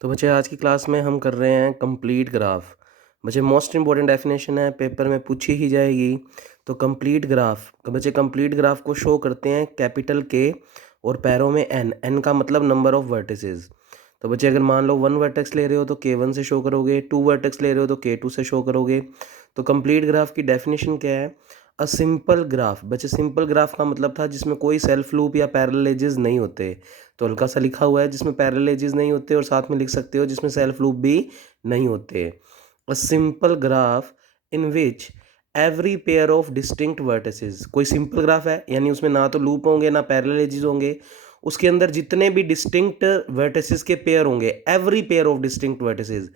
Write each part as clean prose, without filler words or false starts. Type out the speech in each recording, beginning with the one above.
तो बच्चे आज की क्लास में हम कर रहे हैं कंप्लीट ग्राफ। बच्चे मोस्ट इंपॉर्टेंट डेफिनेशन है, पेपर में पूछी ही जाएगी। तो कंप्लीट ग्राफ बच्चे कंप्लीट ग्राफ को शो करते हैं कैपिटल के और पैरों में एन। एन का मतलब नंबर ऑफ वर्टिसेस। तो बच्चे अगर मान लो 1 वर्टेक्स ले रहे हो तो K1 से शो करोगे, 2 वर्टेक्स ले रहे हो तो K2 से शो करोगे। तो कंप्लीट ग्राफ की डेफिनेशन क्या है? A simple graph. बच्चे सिंपल ग्राफ का मतलब था जिसमें कोई सेल्फ लूप या पैरेलल एजेस नहीं होते। तो हल्का सा लिखा हुआ है जिसमें पैरेलल एजेस नहीं होते, और साथ में लिख सकते हो जिसमें सेल्फ लूप भी नहीं होते। A simple graph in which every pair of distinct vertices. कोई सिंपल ग्राफ है यानी उसमें ना तो लूप होंगे ना पैरेलल एजेस होंगे, उसके अंदर जितने भी डिस्टिंक्ट वर्टिसेस के पेयर होंगे, every pair of distinct vertices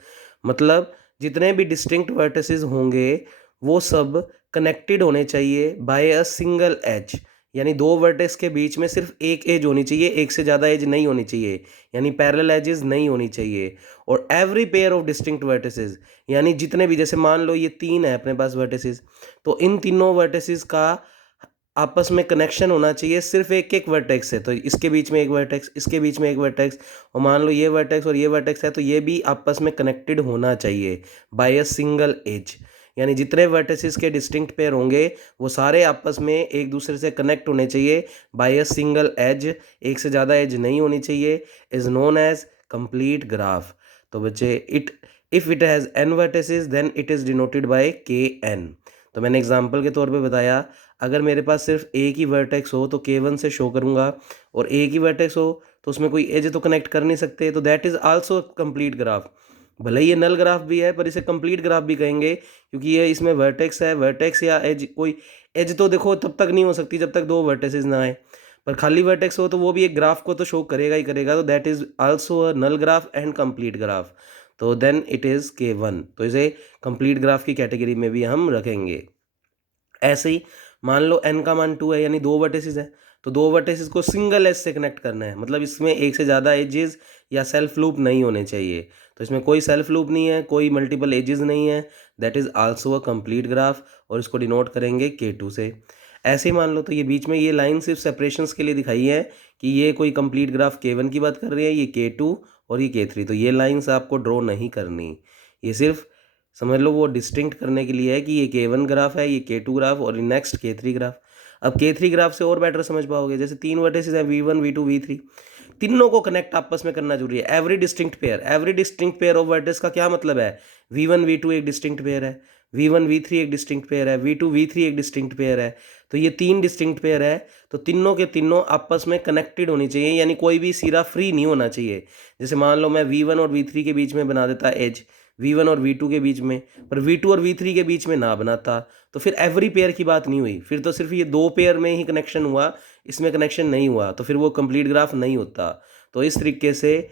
मतलब जितने भी डिस्टिंक्ट वर्टिसेस होंगे वो सब कनेक्टेड होने चाहिए बाय अ सिंगल एज। यानी दो वर्टेक्स के बीच में सिर्फ एक एज होनी चाहिए, एक से ज़्यादा एज नहीं होनी चाहिए, यानी पैरेलल एजेस नहीं होनी चाहिए। और every pair of distinct vertices यानी जितने भी, जैसे मान लो ये 3 है अपने पास वर्टिसेस, तो इन तीनों वर्टिसेस का आपस में कनेक्शन होना चाहिए सिर्फ एक एक वर्टेक्स से। तो इसके बीच में एक वर्टेक्स, इसके बीच में एक वर्टेक्स, और मान लो ये वर्टेक्स और ये वर्टेक्स है तो ये भी आपस में कनेक्टेड होना चाहिए बाय अ सिंगल एज। यानी जितने वर्टिसेस के डिस्टिंक्ट पेयर होंगे वो सारे आपस में एक दूसरे से कनेक्ट होने चाहिए बाय अ सिंगल एज। एक से ज़्यादा एज नहीं होनी चाहिए। Is known as complete graph. तो बच्चे if it has n vertices then it is denoted by Kn। तो मैंने एग्जांपल के तौर पे बताया, अगर मेरे पास सिर्फ एक ही वर्टेक्स हो तो K1 से शो करूँगा, और एक ही वर्टेक्स हो तो उसमें कोई एज तो कनेक्ट कर नहीं सकते, तो that is also complete graph. भले ही ये नल ग्राफ भी है पर इसे कंप्लीट ग्राफ भी कहेंगे, क्योंकि ये इसमें वर्टेक्स है। वर्टेक्स या एज, कोई एज तो देखो तब तक नहीं हो सकती जब तक दो वर्टेसेस ना आए, पर खाली वर्टेक्स हो तो वो भी एक ग्राफ को तो शो करेगा ही करेगा। तो that is also a null graph and complete graph. तो देन इट इज़ K1। तो इसे कंप्लीट ग्राफ की कैटेगरी में भी हम रखेंगे। ऐसे ही मान लो n का मान 2 है यानी दो वर्टिसेस है, तो दो वर्टिसेस को सिंगल एज से कनेक्ट करना है, मतलब इसमें एक से ज़्यादा एजेस या सेल्फ लूप नहीं होने चाहिए। तो इसमें कोई सेल्फ लूप नहीं है, कोई मल्टीपल एजेस नहीं है, that is also a complete graph, और इसको डिनोट करेंगे K2 से। ऐसे ही मान लो तो ये बीच में ये लाइन सिर्फ सेपरेशंस के लिए दिखाई है कि ये कोई कंप्लीट ग्राफ K1 की बात कर रही है, ये K2 और ये K3। तो ये लाइन्स आपको ड्रॉ नहीं करनी, ये सिर्फ समझ लो वो डिस्टिंक्ट करने के लिए है कि ये K1 ग्राफ है, ये K2 ग्राफ और नेक्स्ट K3 ग्राफ। अब K3 ग्राफ से और बेटर समझ पाओगे, जैसे 3 वर्टिसेस है V1 V2 V3, तीनों को कनेक्ट आपस में करना जरूरी है। Every distinct pair of vertices का क्या मतलब है? V1 V2 एक डिस्टिंक्ट पेयर है, V1 V3 एक डिस्टिंक्ट पेयर है, V2 V3 एक डिस्टिंक्ट पेयर है। तो ये 3 डिस्टिंक्ट पेयर है, तो तीनों के तीनों आपस में कनेक्टेड होनी चाहिए, यानी कोई भी सिरा फ्री नहीं होना चाहिए। जैसे मान लो मैं V1 और V3 के बीच में बना देता एज, V1 और V2 के बीच में, पर V2 और V3 के बीच में ना बनाता, तो फिर एवरी पेयर की बात नहीं हुई, फिर तो सिर्फ ये दो पेयर में ही कनेक्शन हुआ, इसमें कनेक्शन नहीं हुआ, तो फिर वो कंप्लीट ग्राफ नहीं होता। तो इस तरीके से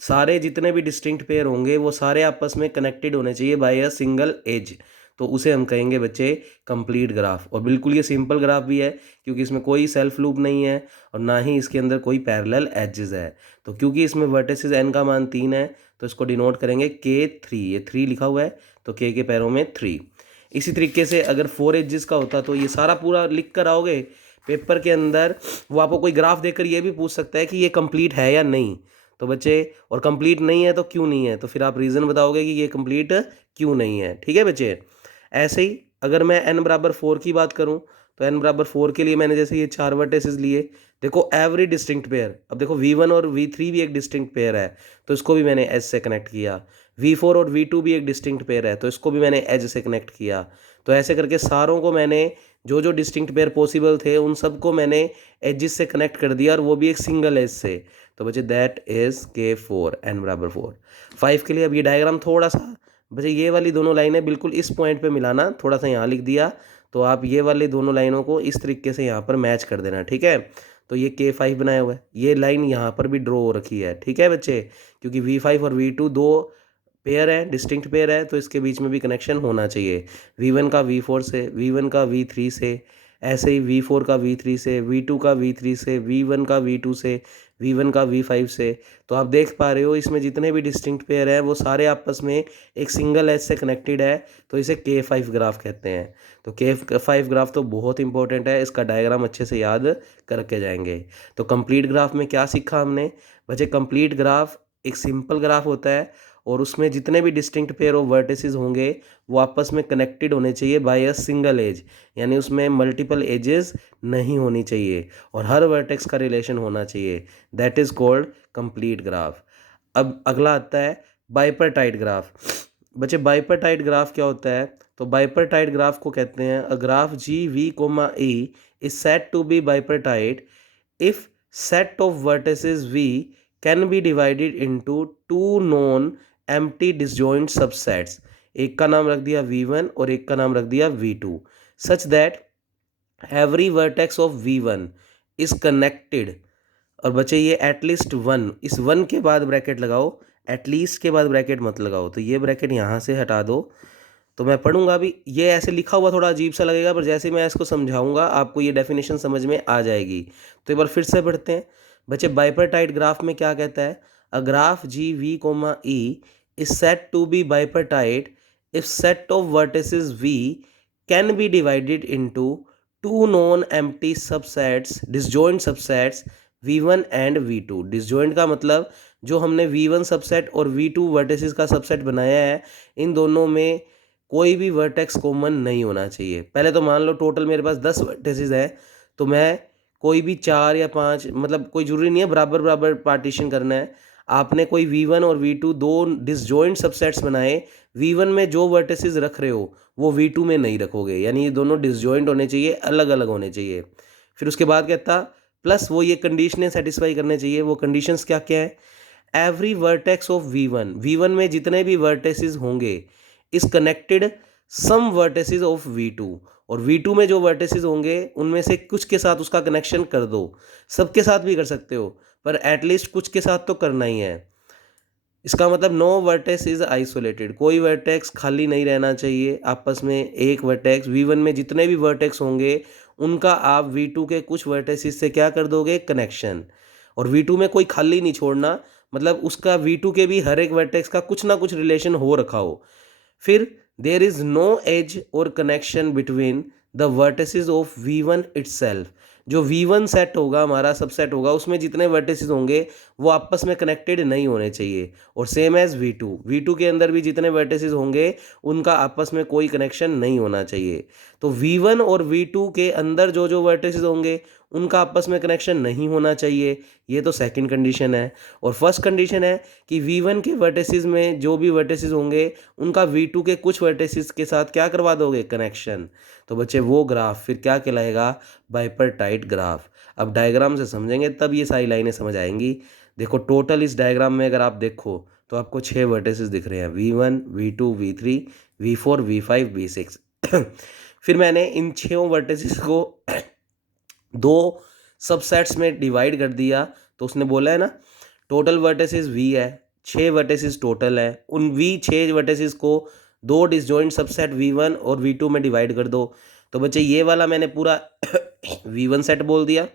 सारे जितने भी डिस्टिंक्ट पेयर होंगे वो सारे आपस में कनेक्टेड होने चाहिए बाय अ सिंगल एज, तो उसे हम कहेंगे बच्चे कंप्लीट ग्राफ। और बिल्कुल ये सिंपल ग्राफ भी है क्योंकि इसमें कोई सेल्फ लूप नहीं है और ना ही इसके अंदर कोई पैरेलल एजेस है। तो क्योंकि इसमें वर्टिसेस n का मान 3 है तो इसको डिनोट करेंगे K3। ये 3 लिखा हुआ है तो K के पैरों में 3। इसी तरीके से अगर 4 एजेस का होता तो ये सारा पूरा लिख कर आओगे पेपर के अंदर, वो आपको कोई ग्राफ देकर ये भी पूछ सकता है कि ये कंप्लीट है या नहीं। तो बच्चे, और कंप्लीट नहीं है तो क्यों नहीं है, तो फिर आप रीज़न बताओगे कि ये कंप्लीट क्यों नहीं है। ठीक है बच्चे। ऐसे ही अगर मैं n बराबर 4 की बात करूं तो n बराबर 4 के लिए मैंने जैसे ये 4 वर्टिसेस लिए, देखो एवरी डिस्टिंक्ट पेयर, अब देखो V1 और V3 भी एक डिस्टिंक्ट पेयर है तो इसको भी मैंने एज से कनेक्ट किया। V4 और V2 भी एक डिस्टिंक्ट पेयर है तो इसको भी मैंने एज से कनेक्ट किया। तो ऐसे करके सारों को मैंने जो जो डिस्टिंक्ट पेयर पॉसिबल थे उन सबको मैंने एजिस से कनेक्ट कर दिया, और वो भी एक सिंगल एज से। तो बच्चे दैट इज K4, n बराबर 4। 5 के लिए अब ये डायग्राम थोड़ा सा, बच्चे ये वाली दोनों लाइनें बिल्कुल इस पॉइंट पे मिलाना, थोड़ा सा यहाँ लिख दिया, तो आप ये वाली दोनों लाइनों को इस तरीके से यहाँ पर मैच कर देना। ठीक है। तो ये K5 बनाया हुआ है, ये लाइन यहाँ पर भी ड्रॉ हो रखी है। ठीक है बच्चे, क्योंकि V5 और V2 दो पेयर है, डिस्टिंक्ट पेयर है, तो इसके बीच में भी कनेक्शन होना चाहिए। V1 का V4 से, V1 का V3 से, ऐसे ही V4 का V3 से, V2 का V3 से, V1 का V2 से, V1 का V5 से। तो आप देख पा रहे हो इसमें जितने भी डिस्टिंक्ट पेयर हैं वो सारे आपस में एक सिंगल एज से कनेक्टेड है, तो इसे K5 ग्राफ कहते हैं। तो K5 ग्राफ तो बहुत इंपॉर्टेंट है, इसका डायग्राम अच्छे से याद करके जाएंगे। तो कंप्लीट ग्राफ में क्या सीखा हमने बच्चे? कंप्लीट ग्राफ एक सिंपल ग्राफ होता है और उसमें जितने भी डिस्टिंक्ट पेयर ऑफ वर्टिसेस होंगे वो आपस में कनेक्टेड होने चाहिए बाय अ सिंगल एज, यानी उसमें मल्टीपल एजेस नहीं होनी चाहिए और हर वर्टेक्स का रिलेशन होना चाहिए। That is called complete graph. अब अगला आता है बाइपर्टाइट ग्राफ। बच्चे बाइपर्टाइट ग्राफ क्या होता है? तो बाइपर्टाइट ग्राफ को कहते हैं a graph G V comma E is said to be bipartite if set of vertices V can be divided into two known empty disjoint subsets, एक का नाम रख दिया V1 और एक का नाम रख दिया V2, such that every vertex of V1 is connected। और बच्चे ये एटलीस्ट वन, इस वन के बाद ब्रैकेट लगाओ, एटलीस्ट के बाद ब्रैकेट मत लगाओ, तो ये ब्रैकेट यहाँ से हटा दो। तो मैं पढ़ूंगा भी, ये ऐसे लिखा हुआ थोड़ा अजीब सा लगेगा पर जैसे मैं इसको समझाऊंगा आपको ये डेफिनेशन समझ में आ जाएगी। तो एक बार फिर से पढ़ते हैं बच्चे। बाइपर्टाइट ग्राफ में क्या कहता है? A graph G V comma E is set to be bipartite if set of vertices we can be divided into two non empty subsets disjoint subsets V1 and V2। Disjoint का मतलब जो हमने V1 subset और V2 vertices का subset बनाया है, इन दोनों में कोई भी वर्टेक्स कॉमन नहीं होना चाहिए। पहले तो मान लो टोटल मेरे पास 10 वर्टेसेस है, तो मैं कोई भी 4 या 5, मतलब कोई ज़रूरी नहीं है बराबर बराबर पार्टीशन करना है। आपने कोई V1 और V2 दो डिसजॉइंट सबसेट्स बनाए, V1 में जो वर्टेसेस रख रहे हो वो V2 में नहीं रखोगे, यानी ये दोनों डिसजॉइंट होने चाहिए, अलग अलग होने चाहिए। फिर उसके बाद कहता प्लस वो ये कंडीशनें सेटिस्फाई करने चाहिए। वो कंडीशंस क्या क्या है? एवरी वर्टेक्स ऑफ V1 में जितने भी वर्टेसेस होंगे is connected some vertices of V2, और V2 में जो वर्टिसेस होंगे उनमें से कुछ के साथ उसका कनेक्शन कर दो। सबके साथ भी कर सकते हो पर एटलीस्ट कुछ के साथ तो करना ही है। इसका मतलब नो वर्टेक्स इज आइसोलेटेड, कोई वर्टेक्स खाली नहीं रहना चाहिए। आपस में एक वर्टेक्स V1 में जितने भी वर्टेक्स होंगे उनका आप V2 के कुछ वर्टेक्स से क्या कर दोगे? कनेक्शन। और V2 में कोई खाली नहीं छोड़ना, मतलब उसका V2 के भी हर एक वर्टेक्स का कुछ ना कुछ रिलेशन हो रखा हो। फिर देर इज नो एज और connection between the vertices of V1 itself. जो V1 सेट होगा, हमारा सबसेट होगा, उसमें जितने वर्टिसेस होंगे वो आपस में कनेक्टेड नहीं होने चाहिए। और सेम एज V2 के अंदर भी जितने वर्टिसेस होंगे उनका आपस में कोई कनेक्शन नहीं होना चाहिए। तो V1 और V2 के अंदर जो जो वर्टिसेस होंगे उनका आपस में कनेक्शन नहीं होना चाहिए। ये तो सेकंड कंडीशन है। और फर्स्ट कंडीशन है कि V1 के वर्टिसेस में जो भी वर्टिसेस होंगे उनका V2 के कुछ वर्टिसेस के साथ क्या करवा दोगे? कनेक्शन। तो बच्चे वो ग्राफ फिर क्या कहलाएगा? Bipartite graph. अब डायग्राम से समझेंगे तब ये सारी लाइनें समझ आएंगी। देखो टोटल इस डायग्राम में अगर आप देखो तो आपको 6 वर्टिसेस दिख रहे हैं, V1 V2 V3 V4 V5 V6। फिर मैंने इन 6 वर्टिसेस को दो सबसेट्स में डिवाइड कर दिया। तो उसने बोला है ना टोटल वर्टिसेस V है, 6 वर्टिसेस टोटल है, उन V 6 वर्टिसेस को दो डिसजॉइंट सबसेट V1 और V2 में डिवाइड कर दो। तो बच्चे ये वाला मैंने पूरा V1 सेट बोल दिया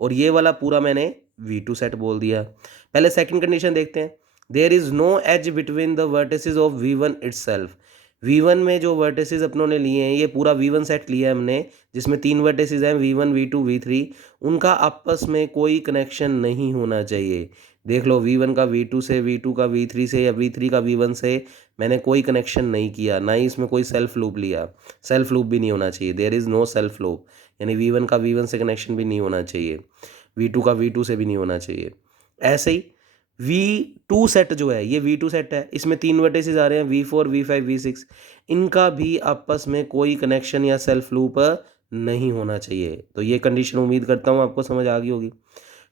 और ये वाला पूरा मैंने V2 सेट बोल दिया। पहले सेकंड कंडीशन देखते हैं। There is no edge between the vertices of V1 itself. V1 में जो वर्टिसेस अपनों ने लिए हैं, ये पूरा V1 सेट लिया है हमने, जिसमें 3 वर्टिसेस हैं V1 V2 V3, उनका आपस में कोई कनेक्शन नहीं होना चाहिए। देख लो V1 का V2 से, V2 का V3 से या V3 का V1 से मैंने कोई कनेक्शन नहीं किया, ना ही इसमें कोई सेल्फ लूप लिया। सेल्फ लूप भी नहीं होना चाहिए, there is no self loop, यानी V1 का V1 से कनेक्शन भी नहीं होना चाहिए, V2 का V2 से भी नहीं होना चाहिए। ऐसे ही V2 सेट जो है, ये V2 सेट है, इसमें 3 वर्टिसेस आ रहे हैं V4 V5 V6, इनका भी आपस में कोई कनेक्शन या सेल्फ लूप नहीं होना चाहिए। तो ये कंडीशन उम्मीद करता हूँ आपको समझ आ गई होगी।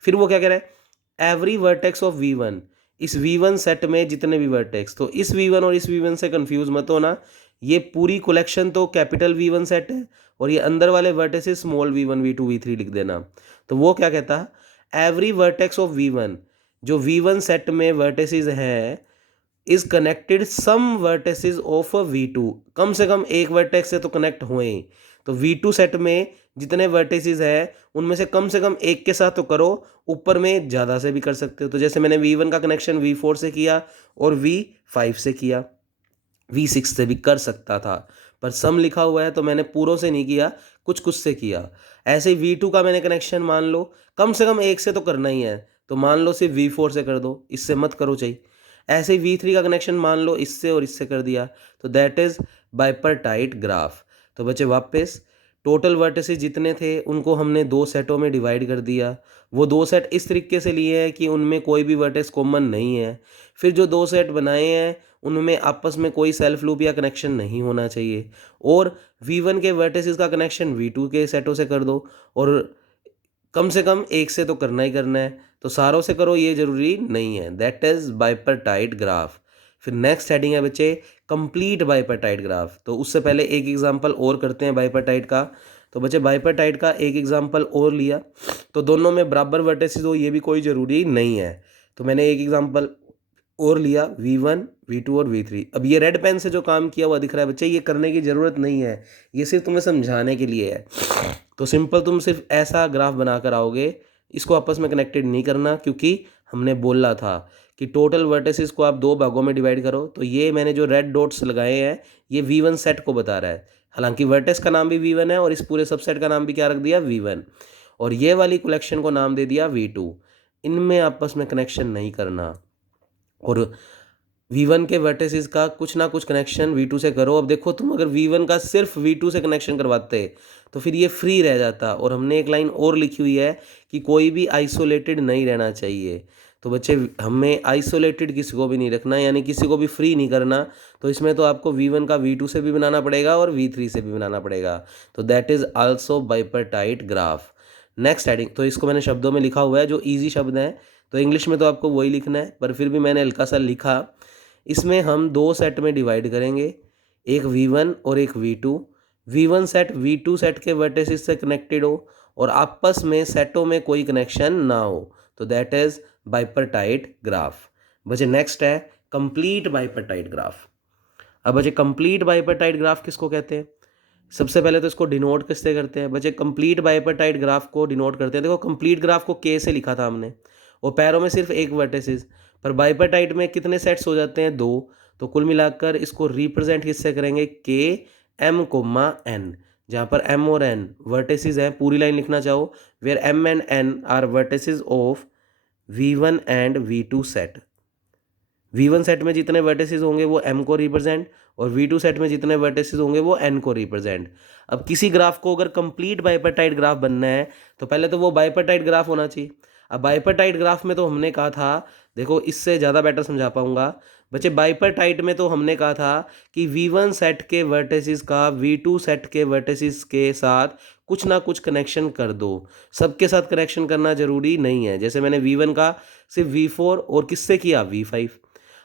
फिर वो क्या कह रहा है? एवरी वर्टेक्स ऑफ V1, इस V1 सेट में जितने भी वर्टेक्स, तो इस V1 और इस V1 से कंफ्यूज मत होना, ये पूरी कलेक्शन तो कैपिटल V1 सेट है और ये अंदर वाले vertices small V1 V2 V3 लिख देना। तो वो क्या कहता है? एवरी वर्टेक्स ऑफ V1, जो V1 सेट में वर्टेसेस हैं, is connected some vertices of V2, कम से कम एक वर्टेक्स से तो कनेक्ट हुए। तो V2 सेट में जितने वर्टिसेस हैं उनमें से कम एक के साथ तो करो, ऊपर में ज़्यादा से भी कर सकते हो। तो जैसे मैंने V1 का कनेक्शन V4 से किया और V5 से किया, V6 से भी कर सकता था, पर सम लिखा हुआ है तो मैंने पूरों से नहीं किया, कुछ कुछ से किया। ऐसे ही V2 का मैंने कनेक्शन मान लो कम से कम एक से तो करना ही है, तो मान लो सिर्फ V4 से कर दो, इससे मत करो चाहिए। ऐसे ही V3 का कनेक्शन मान लो इससे और इससे कर दिया, तो दैट इज़ बाइपरटाइट ग्राफ। तो बच्चे वापस टोटल वर्टिसेस जितने थे उनको हमने दो सेटों में डिवाइड कर दिया। वो दो सेट इस तरीके से लिए हैं कि उनमें कोई भी वर्टेक्स कॉमन नहीं है। फिर जो दो सेट बनाए हैं उनमें आपस में कोई सेल्फ लूप या कनेक्शन नहीं होना चाहिए। और V1 के वर्टिसेस का कनेक्शन V2 के सेटों से कर दो, और कम से कम एक से तो करना ही करना है। तो सारों से करो ये ज़रूरी नहीं है। That is bipartite graph. फिर नेक्स्ट हेडिंग है बच्चे कंप्लीट बाइपरटाइट ग्राफ। तो उससे पहले एक एग्जांपल और करते हैं बाइपरटाइट का। तो बच्चे बाइपरटाइट का एक एग्जांपल और लिया, तो दोनों में बराबर वर्टिसेस हो ये भी कोई ज़रूरी नहीं है। तो मैंने एक एग्जांपल और लिया V1, V2 और V3। अब ये रेड पेन से जो काम किया हुआ दिख रहा है बच्चे, ये करने की ज़रूरत नहीं है, ये सिर्फ तुम्हें समझाने के लिए है। तो सिंपल तुम सिर्फ ऐसा ग्राफ बनाकर आओगे, इसको आपस में कनेक्टेड नहीं करना, क्योंकि हमने बोला था कि टोटल वर्टिसेस को आप दो भागों में डिवाइड करो। तो ये मैंने जो रेड डॉट्स लगाए हैं ये V1 सेट को बता रहा है। हालांकि वर्टेक्स का नाम भी V1 है और इस पूरे सबसेट का नाम भी क्या रख दिया, V1। और ये वाली कलेक्शन को नाम दे दिया V2। इनमें आपस में कनेक्शन नहीं करना, और V1 के वर्टिसेस का कुछ ना कुछ कनेक्शन V2 से करो। अब देखो तुम अगर V1 का सिर्फ V2 से कनेक्शन करवाते तो फिर ये फ्री रह जाता, और हमने एक लाइन और लिखी हुई है कि कोई भी आइसोलेटेड नहीं रहना चाहिए। तो बच्चे हमें आइसोलेटेड किसी को भी नहीं रखना, यानी किसी को भी फ्री नहीं करना। तो इसमें तो आपको V1 का V2 से भी बनाना पड़ेगा और V3 से भी बनाना पड़ेगा। तो that is also bipartite graph. Next heading, तो इसको मैंने शब्दों में लिखा हुआ है जो ईजी शब्द हैं, तो इंग्लिश में तो आपको वही लिखना है, पर फिर भी मैंने हल्का सा लिखा। इसमें हम दो सेट में डिवाइड करेंगे, एक V1 और एक V2। V1 set V2 set के वर्टिसेस से कनेक्टेड हो और आपस में सेटों में कोई कनेक्शन ना हो, तो दैट इज बाइपरटाइट ग्राफ। बच्चे नेक्स्ट है कंप्लीट बाइपरटाइट ग्राफ। अब बच्चे कंप्लीट बाइपरटाइट ग्राफ किसको कहते हैं? सबसे पहले तो इसको डिनोट किससे करते हैं बच्चे? कंप्लीट बाइपरटाइट ग्राफ को डिनोट करते हैं। देखो कंप्लीट ग्राफ को K से लिखा था हमने, और पैरों में सिर्फ एक वर्टिसेस, पर बाइपरटाइट में कितने सेट्स हो जाते हैं? दो। तो कुल मिलाकर इसको रिप्रेजेंट किससे करेंगे? K M कोमा N, जहाँ पर M और N वर्टिसेस हैं। पूरी लाइन लिखना चाहो, where M and N are vertices of V1 and V2 set. V1 set में जितने वर्टिसेस होंगे वो M को रिप्रेजेंट, और V2 सेट में जितने वर्टिसेस होंगे वो N को रिप्रेजेंट। अब किसी ग्राफ को अगर कंप्लीट बाइपरटाइट ग्राफ बनना है तो पहले तो वो बाइपरटाइट ग्राफ होना चाहिए। अब बाइपरटाइट ग्राफ में तो हमने कहा था, देखो इससे ज़्यादा बेटर समझा पाऊंगा बच्चे। बाइपरटाइट में तो हमने कहा था कि V1 सेट के वर्टिसेस का V2 सेट के वर्टिसेस के साथ कुछ ना कुछ कनेक्शन कर दो। सबके साथ कनेक्शन करना जरूरी नहीं है। जैसे मैंने V1 का सिर्फ V4 और किससे किया? V5।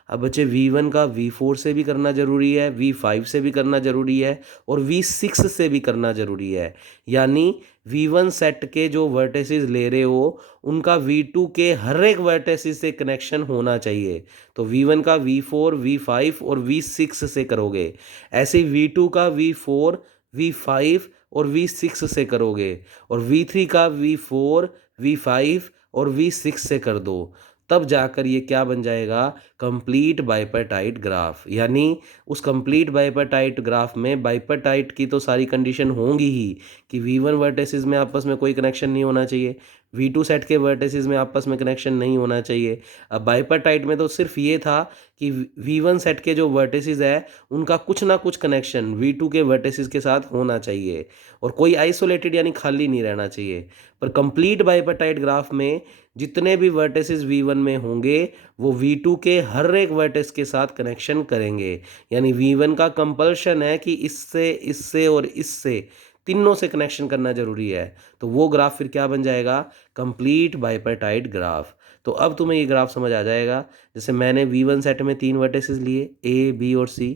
अब बच्चे V1 का V4 से भी करना ज़रूरी है, V5 से भी करना ज़रूरी है, और V6 से भी करना ज़रूरी है। यानी V1 सेट के जो वर्टिसेस ले रहे हो उनका V2 के हर एक वर्टिसेस से कनेक्शन होना चाहिए। तो V1 का V4, V5 और V6 से करोगे। ऐसे ही V2 का V4, V5 और V6 से करोगे, और V3 का V4, V5 और V6 से कर दो। तब जाकर ये क्या बन जाएगा? Complete bipartite graph. यानी उस कंप्लीट बाइपरटाइट ग्राफ में बाइपरटाइट की तो सारी कंडीशन होंगी ही कि V1 वर्टिसेस में आपस में कोई कनेक्शन नहीं होना चाहिए, V2 सेट के वर्टिसेस में आपस में कनेक्शन नहीं होना चाहिए। अब बाइपरटाइट में तो सिर्फ ये था कि V1 सेट के जो वर्टिसेस है उनका कुछ ना कुछ कनेक्शन V2 के वर्टिसेस के साथ होना चाहिए, और कोई आइसोलेटेड यानी खाली नहीं रहना चाहिए। पर कंप्लीट बाइपरटाइट ग्राफ में जितने भी वर्टिसेस V1 में होंगे वो V2 के हर एक वर्टिस के साथ कनेक्शन करेंगे। यानी V1 का कंपल्शन है कि इससे, इससे और इससे तीनों से कनेक्शन करना जरूरी है। तो वो ग्राफ फिर क्या बन जाएगा? Complete bipartite graph. तो अब तुम्हें ये ग्राफ समझ आ जाएगा। जैसे मैंने V1 सेट में तीन वर्टिसेस लिए A, B और C,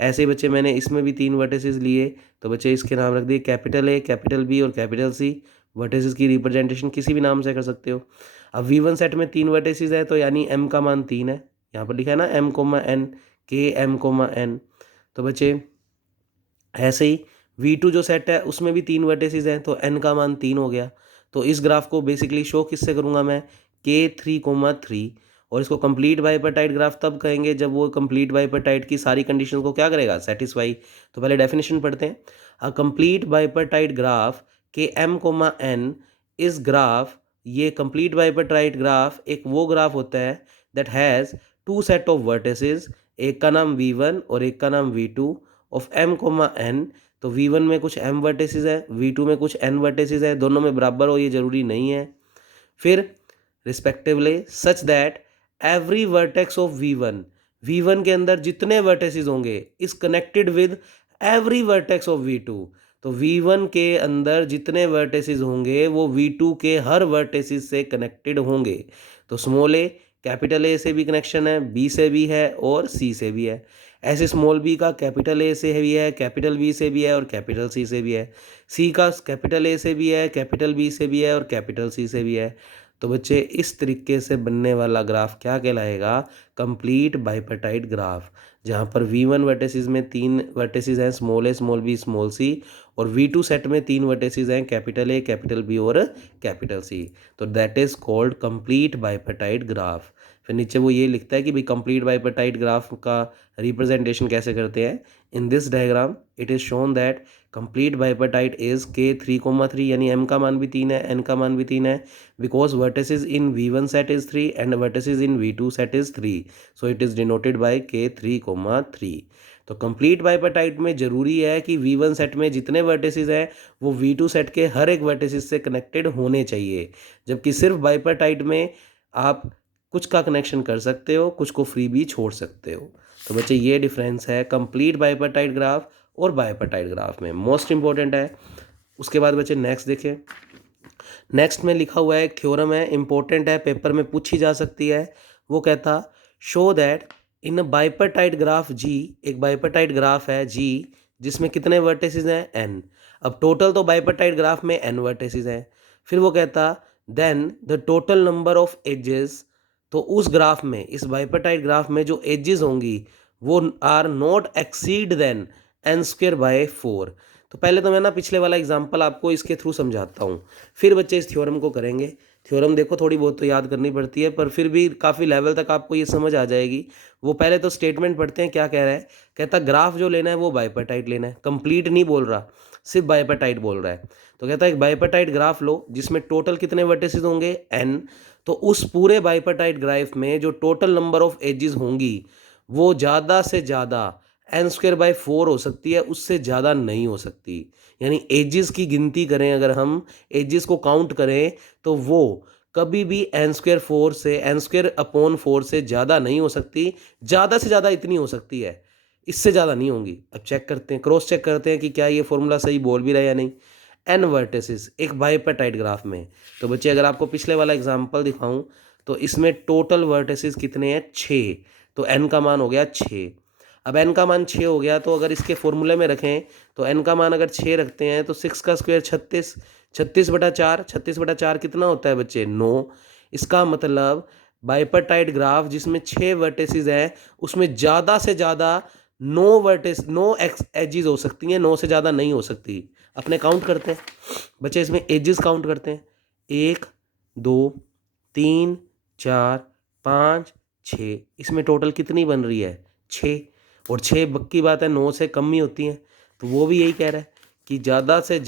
ऐसे ही बच्चे मैंने इसमें भी तीन वर्टिसेस लिए, तो बच्चे इसके नाम रख दिए कैपिटल A, कैपिटल B और कैपिटल C। वर्टिसेस की रिप्रेजेंटेशन किसी भी नाम से कर सकते हो। अब V1 सेट में तीन वर्टिसेस है, तो यानी M का मान 3 है। यहाँ पर लिखा है ना M comma N, K M comma N। तो बच्चे ऐसे ही V2 जो सेट है उसमें भी तीन वर्टिसेस हैं, तो N का मान 3 हो गया। तो इस ग्राफ को बेसिकली शो किससे करूँगा मैं? K3,3। और इसको कंप्लीट बाइपरटाइट ग्राफ तब कहेंगे जब वो कंप्लीट बाइपरटाइट की सारी कंडीशन को क्या करेगा? सेटिस्फाई। तो पहले डेफिनेशन पढ़ते हैं। A complete bipartite graph K M, N is graph ये कंप्लीट बाइपेटाइट ग्राफ एक वो ग्राफ होता है that has two set of vertices, एक का नाम v1 और एक का नाम v2 of m comma n। तो v1 में कुछ m वर्टिसेस है, v2 में कुछ n वर्टिसेस है, दोनों में बराबर हो ये ज़रूरी नहीं है। फिर respectively such that every vertex of v1 के अंदर जितने वर्टेसेस होंगे is connected with every vertex of v2। तो v1 के अंदर जितने वर्टेसेस होंगे वो v2 के हर वर्टेसेस से कनेक्टेड होंगे। तो स्मॉल ए कैपिटल ए से भी कनेक्शन है, b से भी है और c से भी है। ऐसे स्मॉल b का कैपिटल ए से भी है, कैपिटल b से भी है और कैपिटल c से भी है। c का कैपिटल ए से भी है, कैपिटल b से भी है और कैपिटल c से भी है। तो बच्चे इस तरीके से बनने वाला ग्राफ क्या कहलाएगा? कंप्लीट बाइपेटाइट ग्राफ, जहाँ पर v1 वर्टिसेस में 3 वर्टिसेस हैं, small a, small b, small c, और v2 सेट में 3 वर्टिसेस हैं, कैपिटल ए, कैपिटल बी और कैपिटल सी। तो that is called complete bipartite graph. फिर नीचे वो ये लिखता है कि भाई कंप्लीट बाइपेटाइट ग्राफ का रिप्रेजेंटेशन कैसे करते हैं। In this diagram it is shown that complete bipartite is K 3,3, यानी m का मान भी 3 है, n का मान भी 3 है, because vertices in v1 set is 3 and vertices in v2 set is 3, so it is denoted bye के 3,3। तो कंप्लीट बाइपेटाइट में ज़रूरी है कि v1 सेट में जितने वर्टिसेस हैं वो v2 सेट के हर एक वर्टिसेस से कनेक्टेड होने चाहिए, जबकि सिर्फ बाइपेटाइट में आप कुछ का कनेक्शन कर सकते हो, कुछ को फ्री भी छोड़ सकते हो। तो बच्चे ये डिफरेंस है कंप्लीट बाइपेटाइट ग्राफ और बाइपेटाइट ग्राफ में, मोस्ट इंपॉर्टेंट है। उसके बाद बच्चे नेक्स्ट देखें। नेक्स्ट में लिखा हुआ है एक थ्योरम है, इंपॉर्टेंट है, पेपर में पूछी जा सकती है। वो कहता show that in a bipartite graph G, एक बाइपेटाइट ग्राफ है जी जिसमें कितने वर्टिसेस हैं? n। अब टोटल तो बाइपेटाइट ग्राफ में n वर्टिसेस हैं। फिर वो कहता then the total number of edges, तो उस ग्राफ में, इस बाइपेटाइट ग्राफ में जो एजेस होंगी वो are not exceed then n²/4। तो पहले तो मैं ना पिछले वाला एग्जांपल आपको इसके थ्रू समझाता हूँ, फिर बच्चे इस थ्योरम को करेंगे। थ्योरम देखो थोड़ी बहुत तो याद करनी पड़ती है, पर फिर भी काफ़ी लेवल तक आपको ये समझ आ जाएगी। वो पहले तो स्टेटमेंट पढ़ते हैं, क्या कह रहा है। कहता ग्राफ जो लेना है वो बाइपेटाइट लेना है, कंप्लीट नहीं बोल रहा, सिर्फ बाइपेटाइट बोल रहा है। तो कहता है एक बाइपेटाइट ग्राफ लो जिसमें टोटल कितने वर्टिसेस होंगे? n। तो उस पूरे बाइपेटाइट ग्राफ में जो टोटल नंबर ऑफ एजेस होंगी वो ज़्यादा से ज़्यादा n²/4 हो सकती है, उससे ज़्यादा नहीं हो सकती। यानी एजेस की गिनती करें, अगर हम एजेस को काउंट करें तो वो कभी भी n² से ज़्यादा नहीं हो सकती। ज़्यादा से ज़्यादा इतनी हो सकती है, इससे ज़्यादा नहीं होंगी। अब चेक करते हैं, क्रॉस चेक करते हैं कि क्या ये फॉर्मूला सही बोल भी रहा है या नहीं। n वर्टिसेस एक बाइपेटाइट ग्राफ में, तो बच्चे अगर आपको पिछले वाला एग्जांपल दिखाऊं तो इसमें टोटल वर्टिसेस कितने हैं? 6। तो n का मान हो गया 6। अब n का मान 6 हो गया, तो अगर इसके फॉर्मूले में रखें तो n का मान अगर 6 रखते हैं तो 6 का स्क्वायर 36, 36/4, 36/4 कितना होता है बच्चे? 9। इसका मतलब बाइपेटाइट ग्राफ जिसमें 6 वर्टिसेस हैं उसमें ज़्यादा से ज़्यादा 9 एजेस हो सकती हैं, 9 से ज़्यादा नहीं हो सकती। अपने काउंट करते हैं बच्चे, इसमें एजेस काउंट करते हैं। 1 2 3 4 5 6, इसमें टोटल कितनी बन रही है? 6। और 6 बक्की बात है 9 से कम ही होती हैं। तो वो भी यही कह रहा है कि ज़्यादा से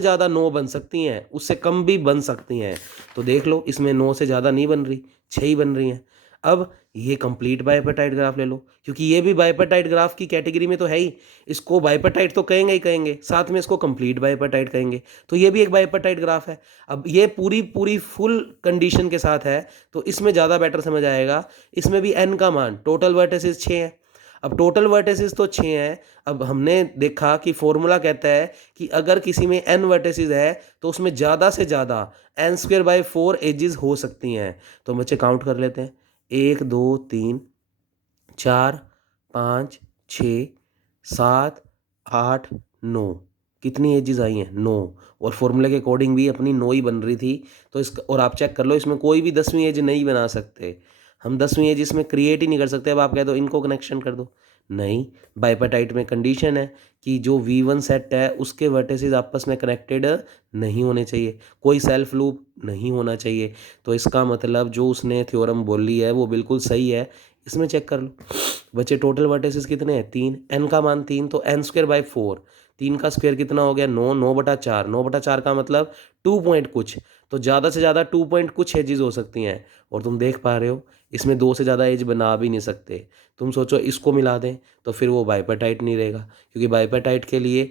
ज़्यादा 9 बन सकती हैं, उससे कम भी बन सकती हैं। तो देख लो इसमें 9 से ज़्यादा नहीं बन रही, 6 ही बन रही हैं। अब ये कंप्लीट बाइपेटाइट ग्राफ ले लो, क्योंकि ये भी बाइपेटाइट ग्राफ की कैटेगरी में तो है ही। इसको बाइपेटाइट तो कहेंगे ही कहेंगे, साथ में इसको कंप्लीट बाइपेटाइट कहेंगे। तो ये भी एक बाइपेटाइट ग्राफ है। अब ये पूरी फुल कंडीशन के साथ है तो इसमें ज़्यादा बेटर समझ आएगा। इसमें भी n का मान, टोटल वर्टिसेस 6 है। अब टोटल वर्टिसेस तो 6 हैं। अब हमने देखा कि फॉर्मूला कहता है कि अगर किसी में n वर्टिसेस है तो उसमें ज़्यादा से ज़्यादा n²/4 एजेस हो सकती हैं। तो बच्चे काउंट कर लेते हैं, 1 2 3 4 5 6 7 8 9, कितनी एजेस आई हैं? 9। और फॉर्मूले के अकॉर्डिंग भी अपनी 9 ही बन रही थी। तो इसका और आप चेक कर लो, इसमें कोई भी 10वीं एज नहीं बना सकते हम, 10वीं एज इसमें क्रिएट ही नहीं कर सकते। अब आप कह दो इनको कनेक्शन कर दो, नहीं। बाइपेटाइट में कंडीशन है कि जो v1 सेट है उसके वर्टिसेस आपस में कनेक्टेड नहीं होने चाहिए, कोई सेल्फ लूप नहीं होना चाहिए। तो इसका मतलब जो उसने थ्योरम बोली है वो बिल्कुल सही है। इसमें चेक कर लो बच्चे, टोटल वर्टिसेस कितने हैं 3, n का मान 3 तो n स्क्वायर बाई 4, 3 का स्क्वायर कितना हो गया 9, 9/4, 9/4 का मतलब 2 पॉइंट कुछ, तो ज़्यादा से ज़्यादा 2 पॉइंट कुछ एजेस हो सकती हैं। और तुम देख पा रहे हो इसमें 2 से ज़्यादा एज बना भी नहीं सकते। तुम सोचो इसको मिला दें तो फिर वो बाइपेटाइट नहीं रहेगा, क्योंकि बाइपेटाइट के लिए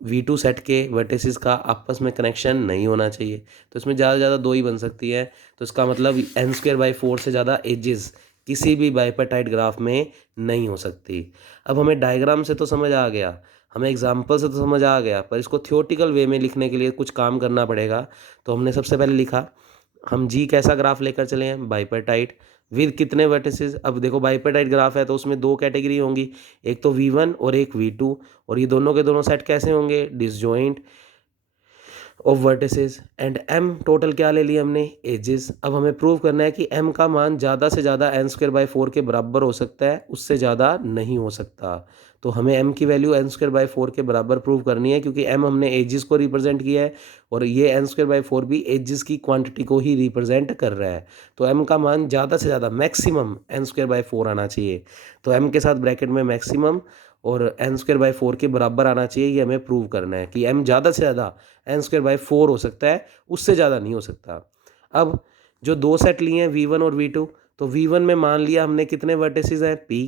V2 सेट के वर्टिसेस का आपस में कनेक्शन नहीं होना चाहिए, तो इसमें ज़्यादा से ज़्यादा 2 ही बन सकती है। तो इसका मतलब n स्क्वायर बाई 4 से ज़्यादा एजेस किसी भी बाइपेटाइट ग्राफ में नहीं हो सकती। अब हमें डायग्राम से तो समझ आ गया, हमें एग्जाम्पल से तो समझ आ गया, पर इसको थियोटिकल वे में लिखने के लिए कुछ काम करना पड़ेगा। तो हमने सबसे पहले लिखा, हम जी कैसा ग्राफ लेकर चले हैं, बाइपेटाइट विद कितने वर्टिसेस। अब देखो बाइपेटाइट ग्राफ है तो उसमें 2 कैटेगरी होंगी, एक तो V1 और एक V2, और ये दोनों के दोनों सेट कैसे होंगे, disjoint of vertices. And m total क्या ले लिया हमने, एजेस। अब हमें प्रूव करना है कि m का मान ज़्यादा से ज़्यादा n स्क्वायर बाई 4 के बराबर हो सकता है, उससे ज़्यादा नहीं हो सकता। तो हमें m की वैल्यू n स्क्वायर बाई 4 के बराबर प्रूव करनी है, क्योंकि m हमने एजेस को रिप्रेजेंट किया है और ये n स्क्वायर बाई 4 भी एजेस की क्वांटिटी को ही रिप्रेजेंट कर रहा है। तो m का मान ज़्यादा से ज़्यादा मैक्सिमम n स्क्वायर बाई 4 आना चाहिए। तो m के साथ ब्रैकेट में मैक्सिमम और n स्क्वायर बाई 4 के बराबर आना चाहिए, ये हमें प्रूव करना है कि m ज़्यादा से ज़्यादा n स्क्वायर बाई 4 हो सकता है, उससे ज़्यादा नहीं हो सकता। अब जो 2 सेट लिए हैं V1 और V2, तो V1 में मान लिया हमने कितने वर्टिसेस हैं P।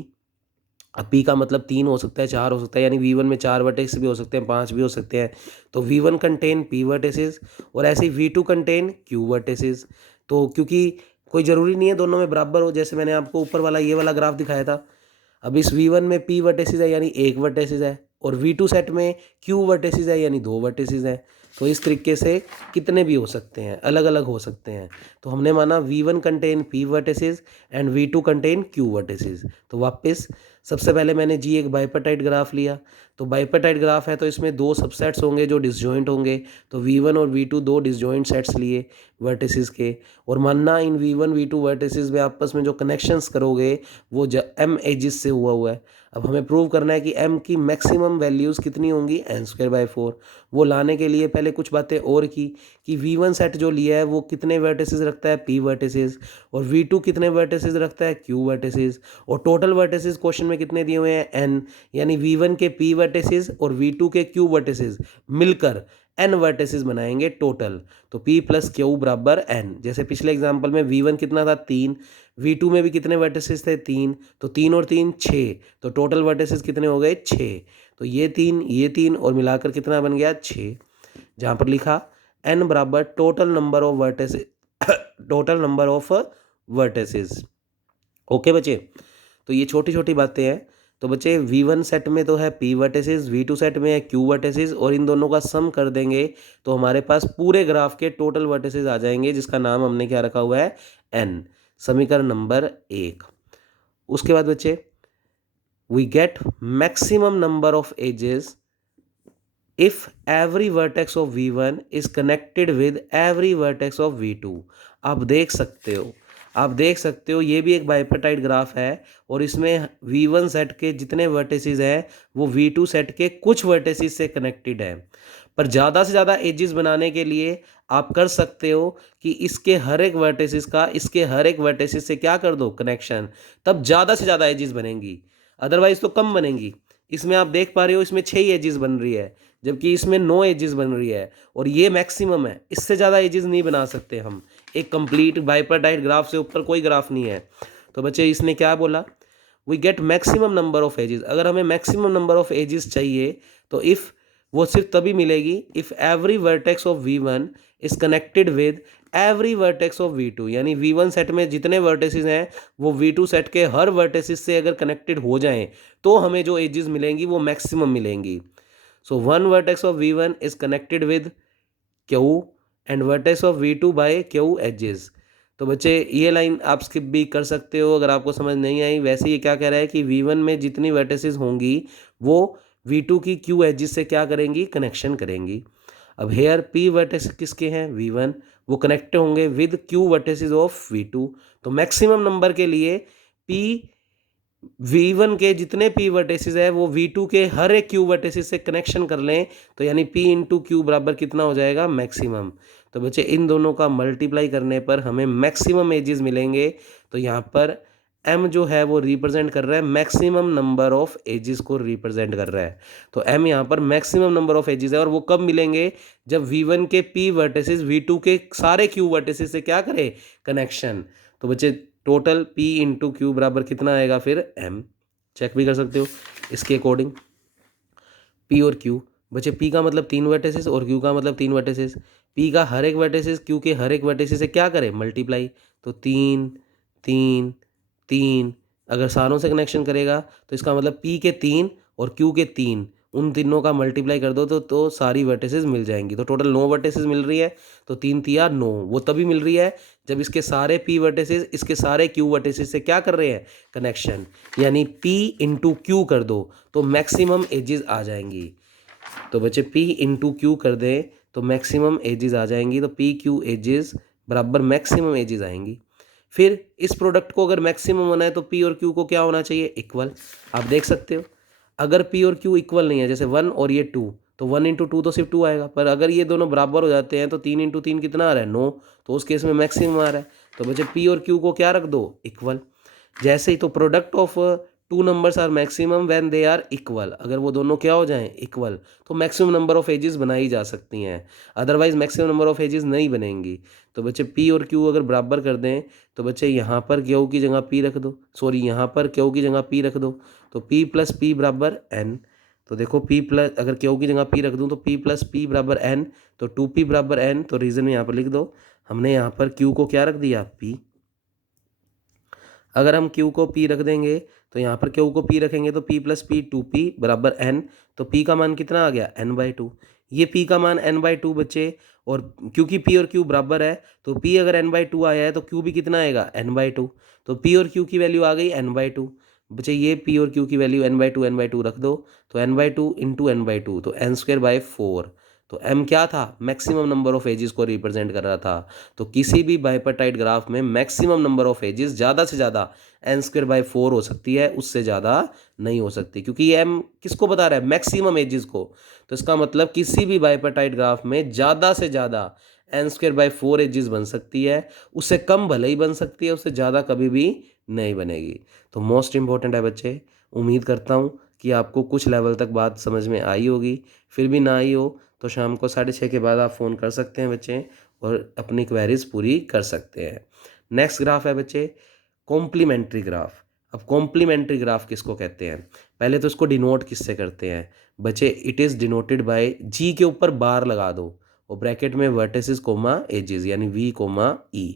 अब P का मतलब 3 हो सकता है, 4 हो सकता है, यानी V1 में 4 वर्टिसेस भी हो सकते हैं, 5 भी हो सकते हैं। तो V1 कंटेन P वर्टिसेस और ऐसे ही V2 कंटेन Q वर्टिसेस। तो क्योंकि कोई ज़रूरी नहीं है दोनों में बराबर हो, जैसे मैंने आपको ऊपर वाला ये वाला ग्राफ दिखाया था। अब इस V1 में P वर्टिसेस है यानी 1 वर्टिसेस है, और V2 सेट में Q वर्टिसेस है यानी 2 वर्टिसेस हैं। तो इस तरीके से कितने भी हो सकते हैं, अलग अलग हो सकते हैं। तो हमने माना V1 contain P vertices and V2 contain Q vertices. तो वापस सबसे पहले मैंने जी एक बाइपेटाइट ग्राफ लिया, तो बाइपेटाइट ग्राफ है तो इसमें 2 सबसेट्स होंगे जो डिसजॉइंट होंगे। तो V1 और V2 2 डिसजॉइंट सेट्स लिए वर्टिसेस के, और मानना इन V1 V2 वर्टिसेस में आपस में जो कनेक्शंस करोगे वो m एजिस से हुआ है। अब हमें प्रूव करना है कि m की मैक्सिमम वैल्यूज़ कितनी होंगी, n स्क्वायर बाई 4। वो लाने के लिए पहले कुछ बातें और की कि V1 सेट जो लिया है वो कितने वर्टिसेस रखता है, P वर्टिसेस, और V2 कितने वर्टिसेस रखता है, Q वर्टिसेस, और टोटल वर्टिसेस क्वेश्चन में कितने दिए हुए हैं, n, यानी V1 के P वर्टिसेस और V2 के Q वर्टिसेस मिलकर n वर्टिसेस बनाएंगे टोटल। तो P प्लस Q बराबर n। जैसे पिछले एग्जांपल में V1 कितना था 3, V2 में भी कितने वर्टिसेस थे 3, तो 3 और 3 6, तो टोटल वर्टिसेस कितने हो गए 6। तो ये 3 और मिलाकर कितना बन गया 6, जहाँ पर लिखा n बराबर total number of vertices total number of vertices. Okay बच्चे, तो ये छोटी छोटी बातें हैं। तो बच्चे V1 सेट में तो है P वर्टिसेस, V2 सेट में है Q वर्टिसेस, और इन दोनों का सम कर देंगे तो हमारे पास पूरे ग्राफ के टोटल वर्टिसेस आ जाएंगे, जिसका नाम हमने क्या रखा हुआ है n, समीकरण नंबर 1। उसके बाद बच्चे we get maximum number of edges if every vertex of V1 is connected with every vertex of V2। आप देख सकते हो, आप देख सकते हो ये भी एक बाइपेटाइट ग्राफ है, और इसमें V1 सेट के जितने वर्टिसेस हैं वो V2 सेट के कुछ वर्टिसेस से कनेक्टेड है। पर ज़्यादा से ज़्यादा एजेस बनाने के लिए आप कर सकते हो कि इसके हर एक वर्टिसेस का इसके हर एक वर्टिसेस से क्या कर दो कनेक्शन, तब ज़्यादा से ज़्यादा एजेस बनेंगी, अदरवाइज तो कम बनेंगी। इसमें आप देख पा रहे हो इसमें 6 एजेस बन रही है, जबकि इसमें 9 एजेस बन रही है, और ये मैक्सिमम है, इससे ज़्यादा एजेस नहीं बना सकते हम। एक कंप्लीट बाइपेटाइट ग्राफ से ऊपर कोई ग्राफ नहीं है। तो बच्चे इसने क्या बोला, we get maximum number of edges. अगर हमें मैक्सिमम नंबर ऑफ एजेस चाहिए तो इफ़, वो सिर्फ तभी मिलेगी if every vertex of V1 is connected with every vertex of V2, यानी V1 सेट में जितने वर्टेसेस हैं वो V2 सेट के हर वर्टेसेस से अगर कनेक्टेड हो जाएं तो हमें जो एजेस मिलेंगी वो मैक्सिमम मिलेंगी। So one vertex of V1 is connected with Q and vertex of V2 by Q edges. तो बच्चे ये लाइन आप स्किप भी कर सकते हो अगर आपको समझ नहीं आई। वैसे ये क्या कह रहा है कि V1 में जितनी वर्टिसेस होंगी वो V2 की Q एजेस से क्या करेंगी, कनेक्शन करेंगी। अब हेयर P वर्टिसेस किसके हैं, V1, वो कनेक्ट होंगे with Q vertices of V2। तो मैक्सिमम नंबर के लिए P V1 के जितने P वर्टिसेस है वो V2 के हर एक Q वर्टिसेस से कनेक्शन कर लें, तो यानी P इंटू Q बराबर कितना हो जाएगा, मैक्सिमम। तो बच्चे इन दोनों का मल्टीप्लाई करने पर हमें मैक्सिमम एजेस मिलेंगे। तो यहाँ पर एम जो है वो रिप्रेजेंट कर रहा है मैक्सिमम नंबर ऑफ एजेस को रिप्रेजेंट कर रहा है। तो एम यहाँ पर मैक्सिमम नंबर ऑफ एजेस है, और वो कब मिलेंगे, जब V1 के P वर्टिसेस V2 के सारे Q वर्टिसेस से क्या करे, कनेक्शन। तो बच्चे टोटल P इंटू क्यू बराबर कितना आएगा फिर M, चेक भी कर सकते हो इसके अकॉर्डिंग। P और Q, बच्चे P का मतलब 3 वर्टिसेस और Q का मतलब 3 वर्टिसेस। P का हर एक वर्टिसेस Q के हर एक वर्टिसेस से क्या करे, मल्टीप्लाई। तो 3 3 3, अगर सारों से कनेक्शन करेगा तो इसका मतलब P के 3 और Q के 3, उन तीनों का मल्टीप्लाई कर दो तो सारी वर्टिसेस मिल जाएंगी। तो टोटल 9 वर्टिसेस मिल रही है। तो 3 तिया 9, वो तभी मिल रही है जब इसके सारे P वर्टिसेस इसके सारे Q वर्टिसेस से क्या कर रहे हैं, कनेक्शन। यानी P इंटू क्यू कर दो तो मैक्सिमम एजेस आ जाएंगी। तो बच्चे P इंटू क्यू कर दें तो मैक्सिमम एजेस आ जाएंगी। तो P Q एजेस बराबर मैक्सिमम एजेस आएंगी। फिर इस प्रोडक्ट को अगर मैक्सिमम होना है तो P और Q को क्या होना चाहिए, इक्वल। आप देख सकते हो अगर P और Q इक्वल नहीं है, जैसे 1 और ये 2, तो 1 इंटू 2 तो सिर्फ 2 आएगा। पर अगर ये दोनों बराबर हो जाते हैं तो 3 इंटू 3 कितना आ रहा है, 9। तो उस केस में मैक्सिमम आ रहा है। तो बच्चे P और Q को क्या रख दो, इक्वल। जैसे ही तो product of two numbers are maximum when they are equal, अगर वो दोनों क्या हो जाएं, इक्वल, तो मैक्सिमम नंबर ऑफ एजेस बनाई जा सकती हैं। Otherwise maximum number of edges नहीं बनेंगी। तो बच्चे P और Q अगर बराबर कर दें तो बच्चे यहाँ पर Q की जगह P रख दो, सॉरी यहाँ पर Q की जगह P रख दो। तो P प्लस P बराबर N। तो देखो P प्लस, अगर Q की जगह P रख दूँ तो P प्लस P बराबर N, तो 2P बराबर N। तो रीज़न में यहाँ पर लिख दो, हमने यहाँ पर Q को क्या रख दिया, P। अगर हम Q को P रख देंगे तो यहाँ पर Q को P रखेंगे तो P प्लस P 2P बराबर N। तो P का मान कितना आ गया, N/2। ये P का मान N/2 बच्चे, और क्योंकि P और Q बराबर है तो P अगर N/2 आया है तो Q भी कितना आएगा, N/2। तो P और Q की वैल्यू आ गई N/2। बच्चे ये P और Q की वैल्यू N/2 रख दो। तो N/2 इंटू N/2 तो N²/4। तो M क्या था, मैक्सिमम नंबर ऑफ एजेस को रिप्रेजेंट कर रहा था। तो किसी भी बाइपर्टाइट ग्राफ में मैक्सिमम नंबर ऑफ एजेस ज़्यादा से ज़्यादा N²/4 हो सकती है, उससे ज़्यादा नहीं हो सकती, क्योंकि ये M किसको बता रहा है, मैक्सिमम एजेस को। तो इसका मतलब किसी भी बाइपर्टाइट ग्राफ में ज़्यादा से ज़्यादा N²/4 एजेस बन सकती है, उससे कम भले ही बन सकती है, उससे ज़्यादा कभी भी नहीं बनेगी। तो मोस्ट इंपॉर्टेंट है बच्चे, उम्मीद करता हूँ कि आपको कुछ लेवल तक बात समझ में आई होगी। फिर भी ना आई हो तो शाम को 6:30 के बाद आप फ़ोन कर सकते हैं बच्चे, और अपनी क्वेरीज पूरी कर सकते हैं। नेक्स्ट ग्राफ है बच्चे कॉम्प्लीमेंट्री ग्राफ। अब कॉम्प्लीमेंट्री ग्राफ किसको कहते हैं, पहले तो इसको डिनोट किससे करते हैं बच्चे, it is denoted by, G के ऊपर बार लगा दो और ब्रैकेट में वर्टिसेस कोमा एजेस, यानी V comma E।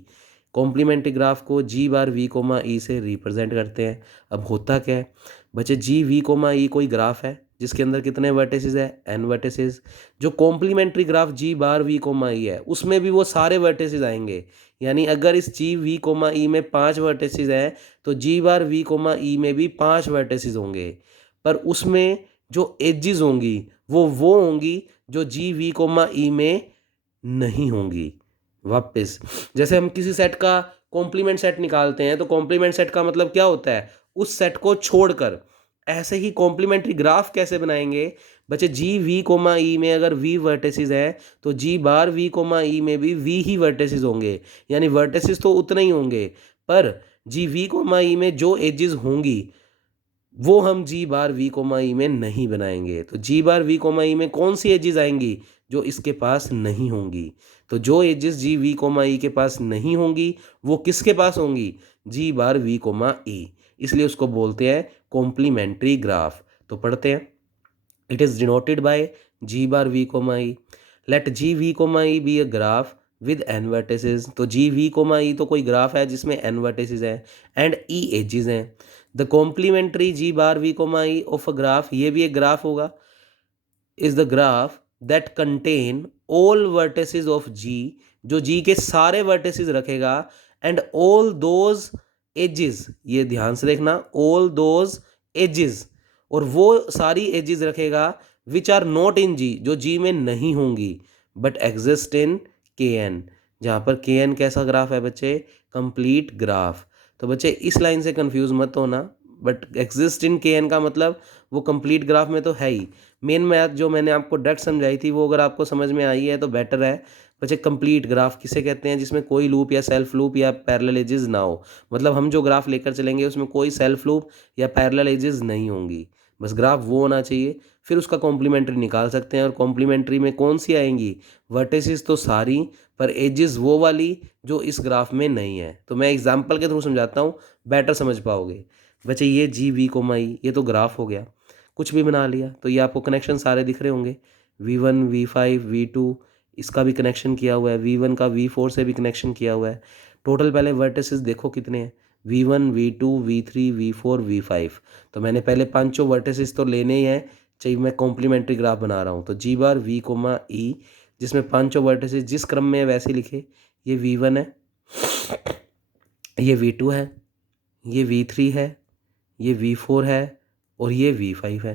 Complementary graph को G bar V comma E से रिप्रेजेंट करते हैं। अब होता क्या है बच्चे, G V कोमा E कोई ग्राफ है जिसके अंदर कितने वर्टिसेस है, N वर्टिसेस। जो complementary graph G bar V comma E है उसमें भी वो सारे वर्टिसेस आएंगे। यानी अगर इस G V कोमा E में 5 वर्टिसेस हैं तो G bar V comma E में भी 5 वर्टिसेस होंगे। पर उसमें जो एजेस होंगी वो होंगी जो G V कोमा E में नहीं होंगी। वापस जैसे हम किसी सेट का कॉम्प्लीमेंट सेट निकालते हैं तो कॉम्प्लीमेंट सेट का मतलब क्या होता है, उस सेट को छोड़कर। ऐसे ही कॉम्प्लीमेंट्री ग्राफ कैसे बनाएंगे बच्चे, जी वी कोमा ई में अगर वी वर्टिसेस है तो जी बार वी कोमा ई में भी वी ही वर्टिसेस होंगे। यानी वर्टिसेस तो उतने ही होंगे, पर जी वी कोमा ई में जो एजेस होंगी वो हम जी बार वी कोमा ई में नहीं बनाएंगे। तो जी बार वी कोमा ई में कौन सी एजेस आएंगी, जो इसके पास नहीं होंगी। तो जो एजेस जी वी कोमा ई के पास नहीं होंगी वो किसके पास होंगी, जी बार वी कोमा ई। इसलिए उसको बोलते हैं कॉम्प्लीमेंट्री ग्राफ। तो पढ़ते हैं, it is denoted by G bar V comma E. Let G V comma E be a graph with N vertices. तो जी वी कोमा ई तो कोई ग्राफ है जिसमें एन वर्टिसेस हैं एंड ई एजेस हैं। The complementary G bar V comma E of a graph, ये भी एक ग्राफ होगा, is the graph that contain all vertices of G, जो जी के सारे वर्टिसेस रखेगा, एंड ऑल दोज एजेस, ये ध्यान से देखना, ऑल दोज एजेस, और वो सारी एजेस रखेगा विच आर नॉट इन जी, जो जी में नहीं होंगी, बट एग्जिस्ट इन के एन। जहाँ पर के एन कैसा ग्राफ है बच्चे, कंप्लीट ग्राफ। तो बच्चे इस लाइन से कंफ्यूज मत होना, बट एग्जिस्ट इन के एन का मतलब वो कंप्लीट ग्राफ में तो है ही। मेन मैथ जो मैंने आपको डायरेक्ट समझाई थी वो अगर आपको समझ में आई है तो बेटर है, बच्चे कंप्लीट ग्राफ किसे कहते हैं? जिसमें कोई लूप या सेल्फ लूप या पैरेलल एजेस ना हो। मतलब हम जो ग्राफ लेकर चलेंगे उसमें कोई सेल्फ लूप या पैरेलल एजेस नहीं होंगी, बस ग्राफ वो होना चाहिए। फिर उसका कॉम्प्लीमेंट्री निकाल सकते हैं, और कॉम्प्लीमेंट्री में कौन सी आएंगी? वर्टिसेस तो सारी, पर एजेस वो वाली जो इस ग्राफ में नहीं है। तो मैं एग्जाम्पल के थ्रू समझाता हूँ, बेटर समझ पाओगे। बच्चे ये जी वी कोमा ई, ये तो ग्राफ हो गया, कुछ भी बना लिया। तो ये आपको कनेक्शन सारे दिख रहे होंगे, V1 V5 V2, इसका भी कनेक्शन किया हुआ है, V1 का V4 से भी कनेक्शन किया हुआ है। टोटल पहले वर्टिसेस देखो कितने हैं, V1 V2 V3 V4 V5। तो मैंने पहले पांचों वर्टिसेस तो लेने ही हैं, चाहिए मैं कॉम्प्लीमेंट्री ग्राफ बना रहा हूँ। तो जी बार V कोमा ई, जिसमें पांचों वर्टिसेस जिस क्रम में है वैसे लिखे। ये V1 है, ये V2 है, ये V3 है, ये V4 है, और ये V5 है।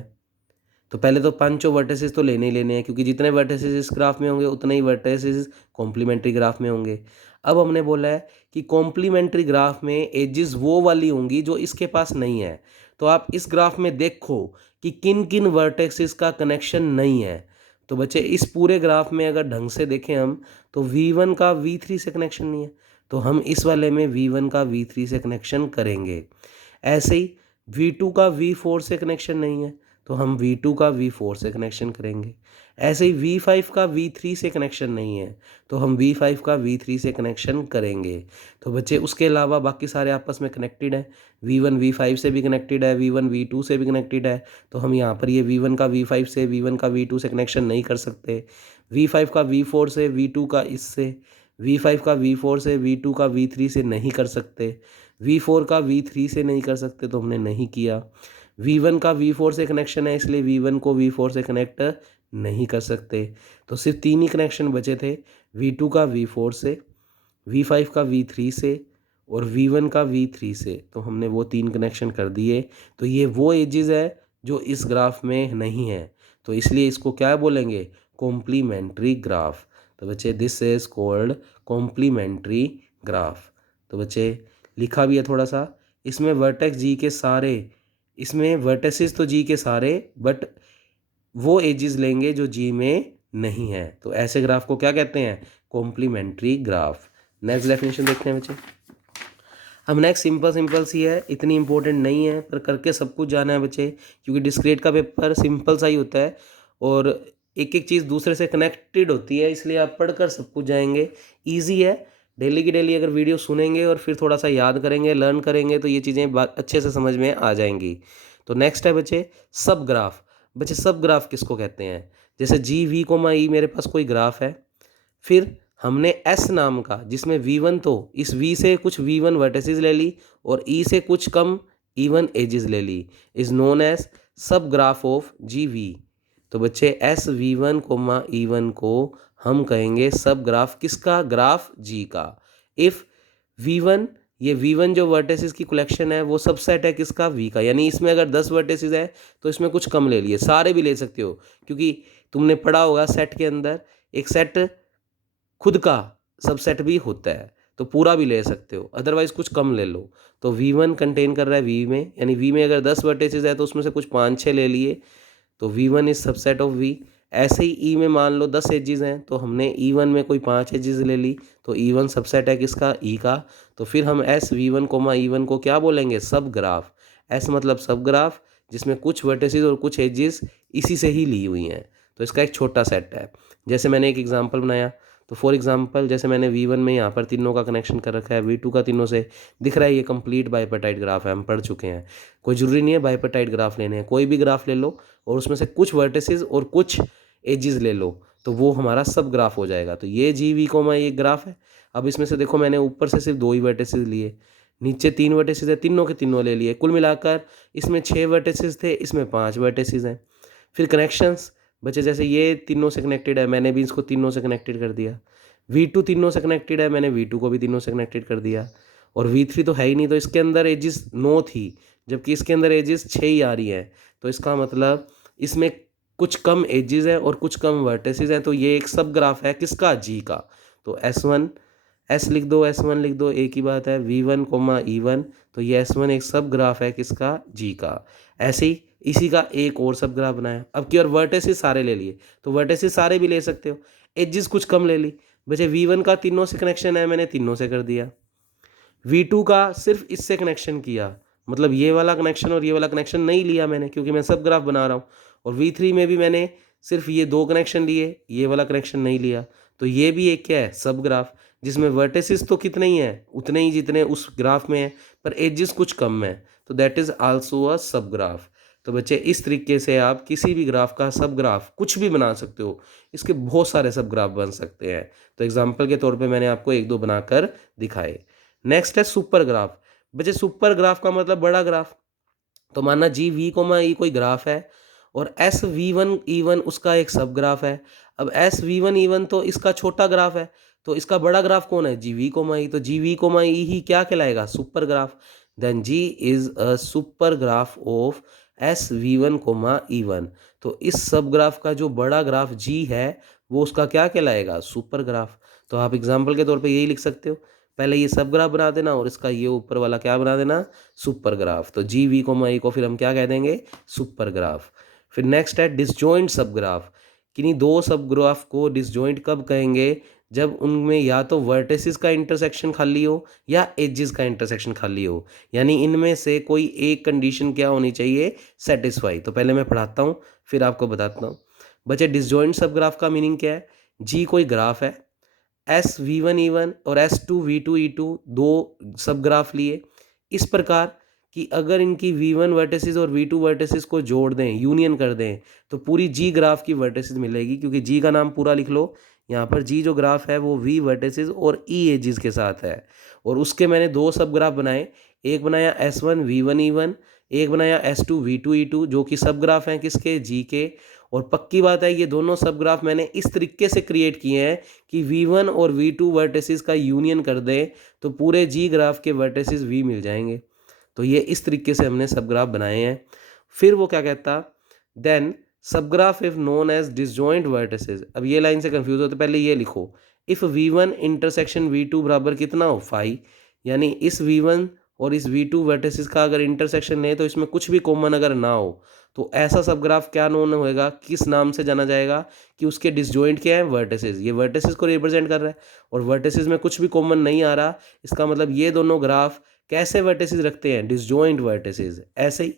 तो पहले तो पांचों वर्टिसेस तो लेने ही लेने हैं, क्योंकि जितने वर्टिसेस इस ग्राफ में होंगे उतने ही वर्टिसेस कॉम्प्लीमेंट्री ग्राफ में होंगे। अब हमने बोला है कि कॉम्प्लीमेंट्री ग्राफ में एजेस वो वाली होंगी जो इसके पास नहीं है। तो आप इस ग्राफ में देखो कि किन किन वर्टेक्सेस का कनेक्शन नहीं है। तो बच्चे इस पूरे ग्राफ में अगर ढंग से देखें हम, तो V1 का V3 से कनेक्शन नहीं है, तो हम इस वाले में V1 का V3 से कनेक्शन करेंगे। ऐसे ही V2 का V4 से कनेक्शन नहीं है, तो हम V2 का V4 से कनेक्शन करेंगे। ऐसे ही V5 का V3 से कनेक्शन नहीं है, तो हम V5 का V3 से कनेक्शन करेंगे। तो बच्चे उसके अलावा बाकी सारे आपस में कनेक्टेड हैं, V1 V5 से भी कनेक्टेड है, V1 V2 से भी कनेक्टेड है। तो हम यहाँ पर ये V1 का V5 से, V1 का V2 से कनेक्शन नहीं कर सकते। V5 का V4 से, V2 का इससे, V5 का V4 से, V2 का V3 से नहीं कर सकते। V4 का V3 से नहीं कर सकते, तो हमने नहीं किया। V1 का V4 से कनेक्शन है, इसलिए V1 को V4 से कनेक्ट नहीं कर सकते। तो सिर्फ तीन ही कनेक्शन बचे थे, V2 का V4 से, V5 का V3 से, और V1 का V3 से। तो हमने वो तीन कनेक्शन कर दिए। तो ये वो एजेस है जो इस ग्राफ में नहीं है, तो इसलिए इसको क्या बोलेंगे? Complementary graph. तो बच्चे this is called complementary graph. तो बच्चे लिखा भी है थोड़ा सा, इसमें वर्टेक्स जी के सारे, इसमें वर्टिसेस तो जी के सारे, बट वो एजेस लेंगे जो जी में नहीं है। तो ऐसे ग्राफ को क्या कहते हैं? Complementary graph. नेक्स्ट डेफिनेशन देखते हैं बच्चे। अब नेक्स्ट सिंपल सी है, इतनी इंपॉर्टेंट नहीं है, पर करके सब कुछ जाना है बच्चे, क्योंकि डिस्क्रीट का पेपर सिंपल सा ही होता है और एक एक चीज़ दूसरे से कनेक्टेड होती है, इसलिए आप पढ़कर सब कुछ जाएंगे। ईजी है, डेली की डेली अगर वीडियो सुनेंगे और फिर थोड़ा सा याद करेंगे, लर्न करेंगे, तो ये चीज़ें अच्छे से समझ में आ जाएंगी। तो नेक्स्ट है बच्चे सब ग्राफ। बच्चे सब ग्राफ किसको कहते हैं? जैसे जी वी कोमा ई, मेरे पास कोई ग्राफ है, फिर हमने S नाम का, जिसमें V1, तो इस V से कुछ V1 वर्टिसेस ले ली और E से कुछ कम E1 एजेस ले ली, is known as sub graph of GV। तो बच्चे SV1 कोमा E1 को हम कहेंगे सब ग्राफ किसका? ग्राफ G का। इफ़ V1, ये V1 जो वर्टिसेस की कलेक्शन है वो सबसेट है किसका? V का। यानी इसमें अगर 10 वर्टिसेस है तो इसमें कुछ कम ले लिए, सारे भी ले सकते हो, क्योंकि तुमने पढ़ा होगा सेट के अंदर एक सेट खुद का सबसेट भी होता है, तो पूरा भी ले सकते हो, अदरवाइज कुछ कम ले लो। तो V1 कंटेन कर रहा है V में, यानी V में अगर 10 वर्टिसेस है तो उसमें से कुछ 5-6 ले लिए, तो V1 is subset of V। ऐसे ही E में मान लो 10 एजेस हैं, तो हमने E1 में कोई 5 एजेस ले ली, तो E1 सबसेट है किसका? E का। तो फिर हम SV1 कोमा E1 को क्या बोलेंगे? सब ग्राफ। S मतलब सब ग्राफ, जिसमें कुछ वर्टिसेस और कुछ एजेस इसी से ही ली हुई हैं, तो इसका एक छोटा सेट है। जैसे मैंने एक एग्जाम्पल बनाया, तो फॉर एग्जांपल जैसे मैंने V1 में यहाँ पर तीनों का कनेक्शन कर रखा है, V2 का तीनों से दिख रहा है, ये कंप्लीट बाइपेटाइट ग्राफ है, हम पढ़ चुके हैं। कोई ज़रूरी नहीं है बाइपेटाइट ग्राफ लेने हैं, कोई भी ग्राफ ले लो और उसमें से कुछ वर्टिसेस और कुछ एजेस ले लो, तो वो हमारा सब ग्राफ हो जाएगा। तो ये GV कोमा ये ग्राफ है। अब इसमें से देखो मैंने ऊपर से सिर्फ 2 ही वर्टिसेस लिए, नीचे 3 वर्टिसेस है, तीनों के तीनों ले लिए, कुल मिलाकर इसमें 6 वर्टिसेस थे, इसमें 5 वर्टिसेस हैं। फिर कनेक्शंस बच्चे, जैसे ये तीनों से कनेक्टेड है, मैंने भी इसको तीनों से कनेक्टेड कर दिया। V2 तीनों से कनेक्टेड है, मैंने V2 को भी तीनों से कनेक्टेड कर दिया। और V3 तो है ही नहीं, तो इसके अंदर एजेस 9 थी, जबकि इसके अंदर एजेस 6 ही आ रही हैं, तो इसका मतलब इसमें कुछ कम एजेस हैं और कुछ कम वर्टिसेस हैं, तो ये एक सब ग्राफ है किसका? G का। तो S1 S लिख दो, S1 लिख दो, एक ही बात है। V1 कोमा E1, तो ये S1 एक सब ग्राफ है किसका? G का। ऐसे ही इसी का एक और सब ग्राफ बनाया। अब की और वर्टिसेस सारे ले लिए, तो वर्टिसेस सारे भी ले सकते हो, एजेस कुछ कम ले ली, बचे V1 का तीनों से कनेक्शन है, मैंने तीनों से कर दिया। V2 का सिर्फ इससे कनेक्शन किया, मतलब ये वाला कनेक्शन और ये वाला कनेक्शन नहीं लिया मैंने, क्योंकि मैं सब ग्राफ बना रहा हूँ। और V3 में भी मैंने सिर्फ ये दो कनेक्शन लिए, ये वाला कनेक्शन नहीं लिया। तो ये भी एक क्या है, सब ग्राफ, जिसमें वर्टिसेस तो कितने ही हैं, उतने ही जितने उस ग्राफ में है, पर एजेस कुछ कम है, तो that is also a sub graph. तो बच्चे इस तरीके से आप किसी भी ग्राफ का सब ग्राफ कुछ भी बना सकते हो, इसके बहुत सारे सब ग्राफ बन सकते हैं। तो एग्जाम्पल के तौर पे मैंने आपको एक दो बनाकर दिखाए। नेक्स्ट है सुपर ग्राफ। बच्चे सुपर ग्राफ का मतलब बड़ा ग्राफ। तो माना जी वी कोमा ई कोई ग्राफ है और S V one E one उसका एक सब ग्राफ है। अब S V one E one तो इसका छोटा ग्राफ है, तो इसका बड़ा ग्राफ कौन है, जी वी कोमा ई। तो जी वी कोमा ई ही क्या कहलाएगा, super graph. Then G is a super graph of S V one comma E one. तो इस सब ग्राफ का जो बड़ा ग्राफ जी है वो उसका क्या कहलाएगा, सुपर ग्राफ। तो आप एग्जाम्पल के तौर पे यही लिख सकते हो, पहले ये सब ग्राफ बना देना और इसका ये ऊपर वाला क्या बना देना, सुपर ग्राफ। तो जी वी कोमा ई को फिर हम क्या कह देंगे, सुपर ग्राफ। फिर नेक्स्ट है डिसजॉइंट सब ग्राफ। किन्हीं दो सब ग्राफ को डिसजॉइंट कब कहेंगे, जब उनमें या तो वर्टिसेस का इंटरसेक्शन खाली हो या एजेस का इंटरसेक्शन खाली हो, यानी इनमें से कोई एक कंडीशन क्या होनी चाहिए, सेटिस्फाई। तो पहले मैं पढ़ाता हूँ फिर आपको बताता हूँ। बच्चे डिसजॉइंट सब ग्राफ का मीनिंग क्या है, जी कोई ग्राफ है, S V one E one और S two V two E two दो सब ग्राफ लिए, इस प्रकार कि अगर इनकी वी वन वर्टिसेस और वी टू वर्टिसेस को जोड़ दें, यूनियन कर दें, तो पूरी जी ग्राफ की वर्टिसेस मिलेगी। क्योंकि जी का नाम पूरा लिख लो, यहाँ पर जी जो ग्राफ है वो वी वर्टिसेस और ई एजिस के साथ है। और उसके मैंने दो सब ग्राफ बनाए, एक बनाया S one V one E one, एक बनाया S two V two E two, जो कि सब ग्राफ हैं किसके, जी के। और पक्की बात है ये दोनों सब ग्राफ मैंने इस तरीके से क्रिएट किए हैं कि V1 और V2 वर्टिसेस का यूनियन कर दें तो पूरे जी ग्राफ के वर्टिसेस V मिल जाएंगे। तो ये इस तरीके से हमने सब ग्राफ बनाए हैं। फिर वो क्या कहता, देन sub graph if known as disjoint vertices. अब ये लाइन से कंफ्यूज होते पहले ये लिखो, इफ V1 इंटरसेक्शन V2 बराबर कितना हो, 5, यानी इस V1 और इस V2 वर्टिसेस का अगर इंटरसेक्शन ले तो इसमें कुछ भी कॉमन अगर ना हो, तो ऐसा सब ग्राफ क्या नोन होएगा, किस नाम से जाना जाएगा, कि उसके डिसजॉइंट क्या है, वर्टिसेस। ये वर्टिसेस को रिप्रेजेंट कर रहा है और वर्टिसेस में कुछ भी कॉमन नहीं आ रहा, इसका मतलब ये दोनों ग्राफ कैसे वर्टिसेस रखते हैं, डिसजॉइंट वर्टिसेस। ऐसे ही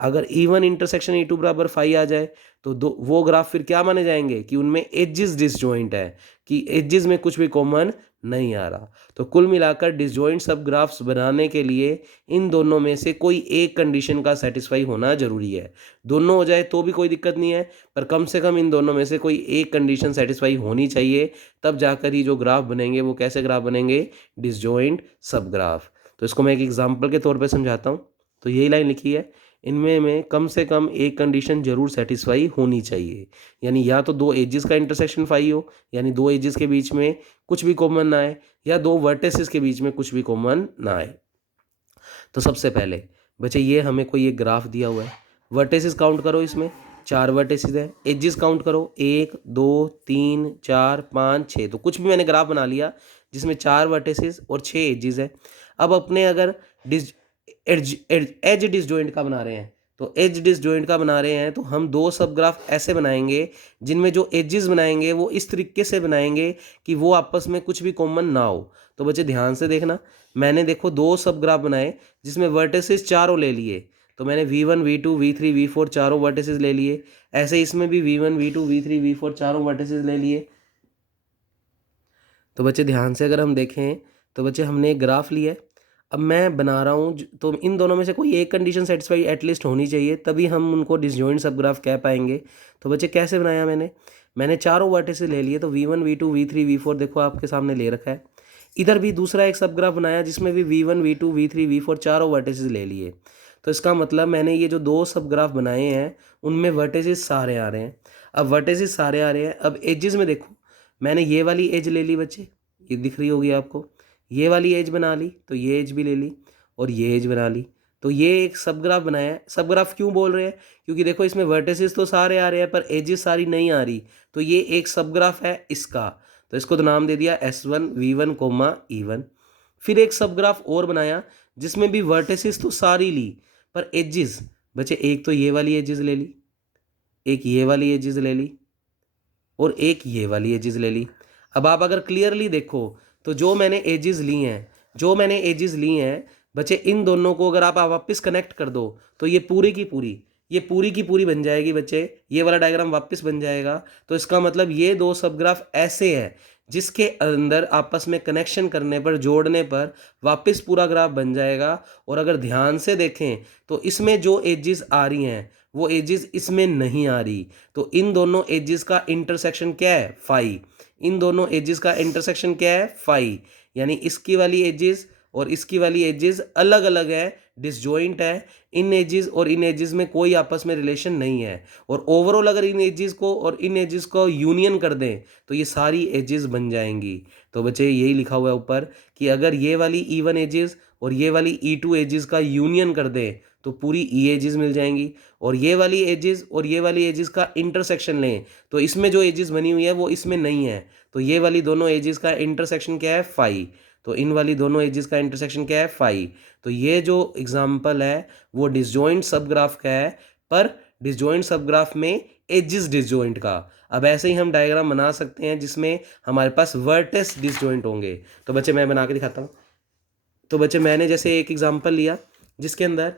अगर E1 इंटरसेक्शन E2 बराबर 5 आ जाए तो दो वो ग्राफ फिर क्या माने जाएंगे कि उनमें एजेस डिसजॉइंट है, कि एजेस में कुछ भी कॉमन नहीं आ रहा। तो कुल मिलाकर डिसजॉइंट सब ग्राफ्स बनाने के लिए इन दोनों में से कोई एक कंडीशन का सेटिस्फाई होना जरूरी है। दोनों हो जाए तो भी कोई दिक्कत नहीं है, पर कम से कम इन दोनों में से कोई एक कंडीशन सेटिस्फाई होनी चाहिए, तब जाकर ही जो ग्राफ बनेंगे वो कैसे ग्राफ बनेंगे, डिसजॉइंट सब ग्राफ। तो इसको मैं एक एग्जाम्पल के तौर पर समझाता हूँ। तो यही लाइन लिखी है, इनमें में कम से कम एक कंडीशन जरूर सेटिस्फाई होनी चाहिए, यानी या तो दो एजेस का इंटरसेक्शन 5 हो, यानी दो एजेस के बीच में कुछ भी कॉमन ना आए, या दो वर्टिसेस के बीच में कुछ भी कॉमन ना आए। तो सबसे पहले बच्चे ये हमें कोई एक ग्राफ दिया हुआ है, वर्टिसेस काउंट करो, इसमें 4 वर्टिसेस है, एजेस काउंट करो 1 2 3 4 5 6। तो कुछ भी मैंने ग्राफ बना लिया जिसमें 4 वर्टिसेस और 6 एजेस है। अब अपने अगर डिस एज डिसजॉइंट का बना रहे हैं, तो एज डिसजॉइंट का बना रहे हैं तो हम दो सब ग्राफ ऐसे बनाएंगे जिनमें जो एजेस बनाएंगे वो इस तरीके से बनाएंगे कि वो आपस में कुछ भी कॉमन ना हो। तो बच्चे ध्यान से देखना, मैंने देखो दो सब ग्राफ बनाए जिसमें वर्टिसेस चारों ले लिए, तो मैंने V1 V2 V3 V4 चारों वर्टिसेस ले लिए। ऐसे इसमें भी V1 V2 V3 V4 चारों वर्टिसेस ले लिए। तो बच्चे ध्यान से अगर हम देखें तो बच्चे हमने एक ग्राफ लिया है, अब मैं बना रहा हूँ तो इन दोनों में से कोई एक कंडीशन सेटिस्फाई एटलीस्ट होनी चाहिए, तभी हम उनको डिसजॉइंट सब ग्राफ कह पाएंगे। तो बच्चे कैसे बनाया मैंने चारों वर्टिसेस ले लिए, तो V1 V2 V3 V4 देखो आपके सामने ले रखा है। इधर भी दूसरा एक सब ग्राफ बनाया जिसमें भी V1 V2 V3 V4 चारों वर्टिसेस ले लिए। तो इसका मतलब मैंने ये जो दो सब ग्राफ बनाए हैं उनमें वर्टिसेस सारे आ रहे हैं। अब वर्टिसेस सारे आ रहे हैं, अब एजेस में देखो, मैंने ये वाली एज ले ली बच्चे, ये दिख रही होगी आपको, ये वाली एज बना ली, तो ये एज भी ले ली और ये एज बना ली। तो ये एक सब ग्राफ बनाया है। सब ग्राफ क्यों बोल रहे हैं, क्योंकि देखो इसमें वर्टिसेस तो सारे आ रहे हैं पर एजेस सारी नहीं आ रही, तो ये एक सब ग्राफ है इसका। तो इसको तो नाम दे दिया S1 V1 E1। फिर एक सब ग्राफ और बनाया जिसमें भी वर्टिसेस तो सारी ली पर एजेस, बच्चे एक तो ये वाली एजेस ले ली, एक ये वाली एजेस ले ली और एक ये वाली एजेस ले ली। अब आप अगर क्लियरली देखो तो जो मैंने एजेस ली हैं बच्चे, इन दोनों को अगर आप वापस कनेक्ट कर दो तो ये पूरी की पूरी बन जाएगी बच्चे, ये वाला डायग्राम वापस बन जाएगा। तो इसका मतलब ये दो सब ग्राफ ऐसे हैं जिसके अंदर आपस में कनेक्शन करने पर, जोड़ने पर वापस पूरा ग्राफ बन जाएगा। और अगर ध्यान से देखें तो इसमें जो एजेस आ रही हैं वो एजेस इसमें नहीं आ रही। तो इन दोनों एजेस का इंटरसेक्शन क्या है? फाई। इन दोनों एजेस का इंटरसेक्शन क्या है? फाई। यानी इसकी वाली एजेस और इसकी वाली एजेस अलग अलग है, डिसजॉइंट है। इन एजेस और इन एजेस में कोई आपस में रिलेशन नहीं है। और ओवरऑल अगर इन एजेस को और इन एजेस को यूनियन कर दें तो ये सारी एजेस बन जाएंगी। तो बच्चे यही लिखा हुआ है ऊपर कि अगर ये वाली E1 एजेस और ये वाली E2 एजेस का यूनियन कर दें तो पूरी E एजेस मिल जाएंगी। और ये वाली एजेस और ये वाली एजेस का इंटरसेक्शन लें तो इसमें जो एजेस बनी हुई है वो इसमें नहीं है। तो ये वाली दोनों एजेस का इंटरसेक्शन क्या है? फाई। तो इन वाली दोनों एजेस का इंटरसेक्शन क्या है? फाई। तो ये जो एग्जांपल है वो डिसजॉइंट सब ग्राफ का है, पर डिसजॉइंट सब ग्राफ में एजेस डिसजॉइंट का। अब ऐसे ही हम डायग्राम बना सकते हैं जिसमें हमारे पास वर्टेक्स डिसजॉइंट होंगे। तो बच्चे मैं बना के दिखाता हूँ। तो बच्चे मैंने जैसे एक एग्जांपल लिया जिसके अंदर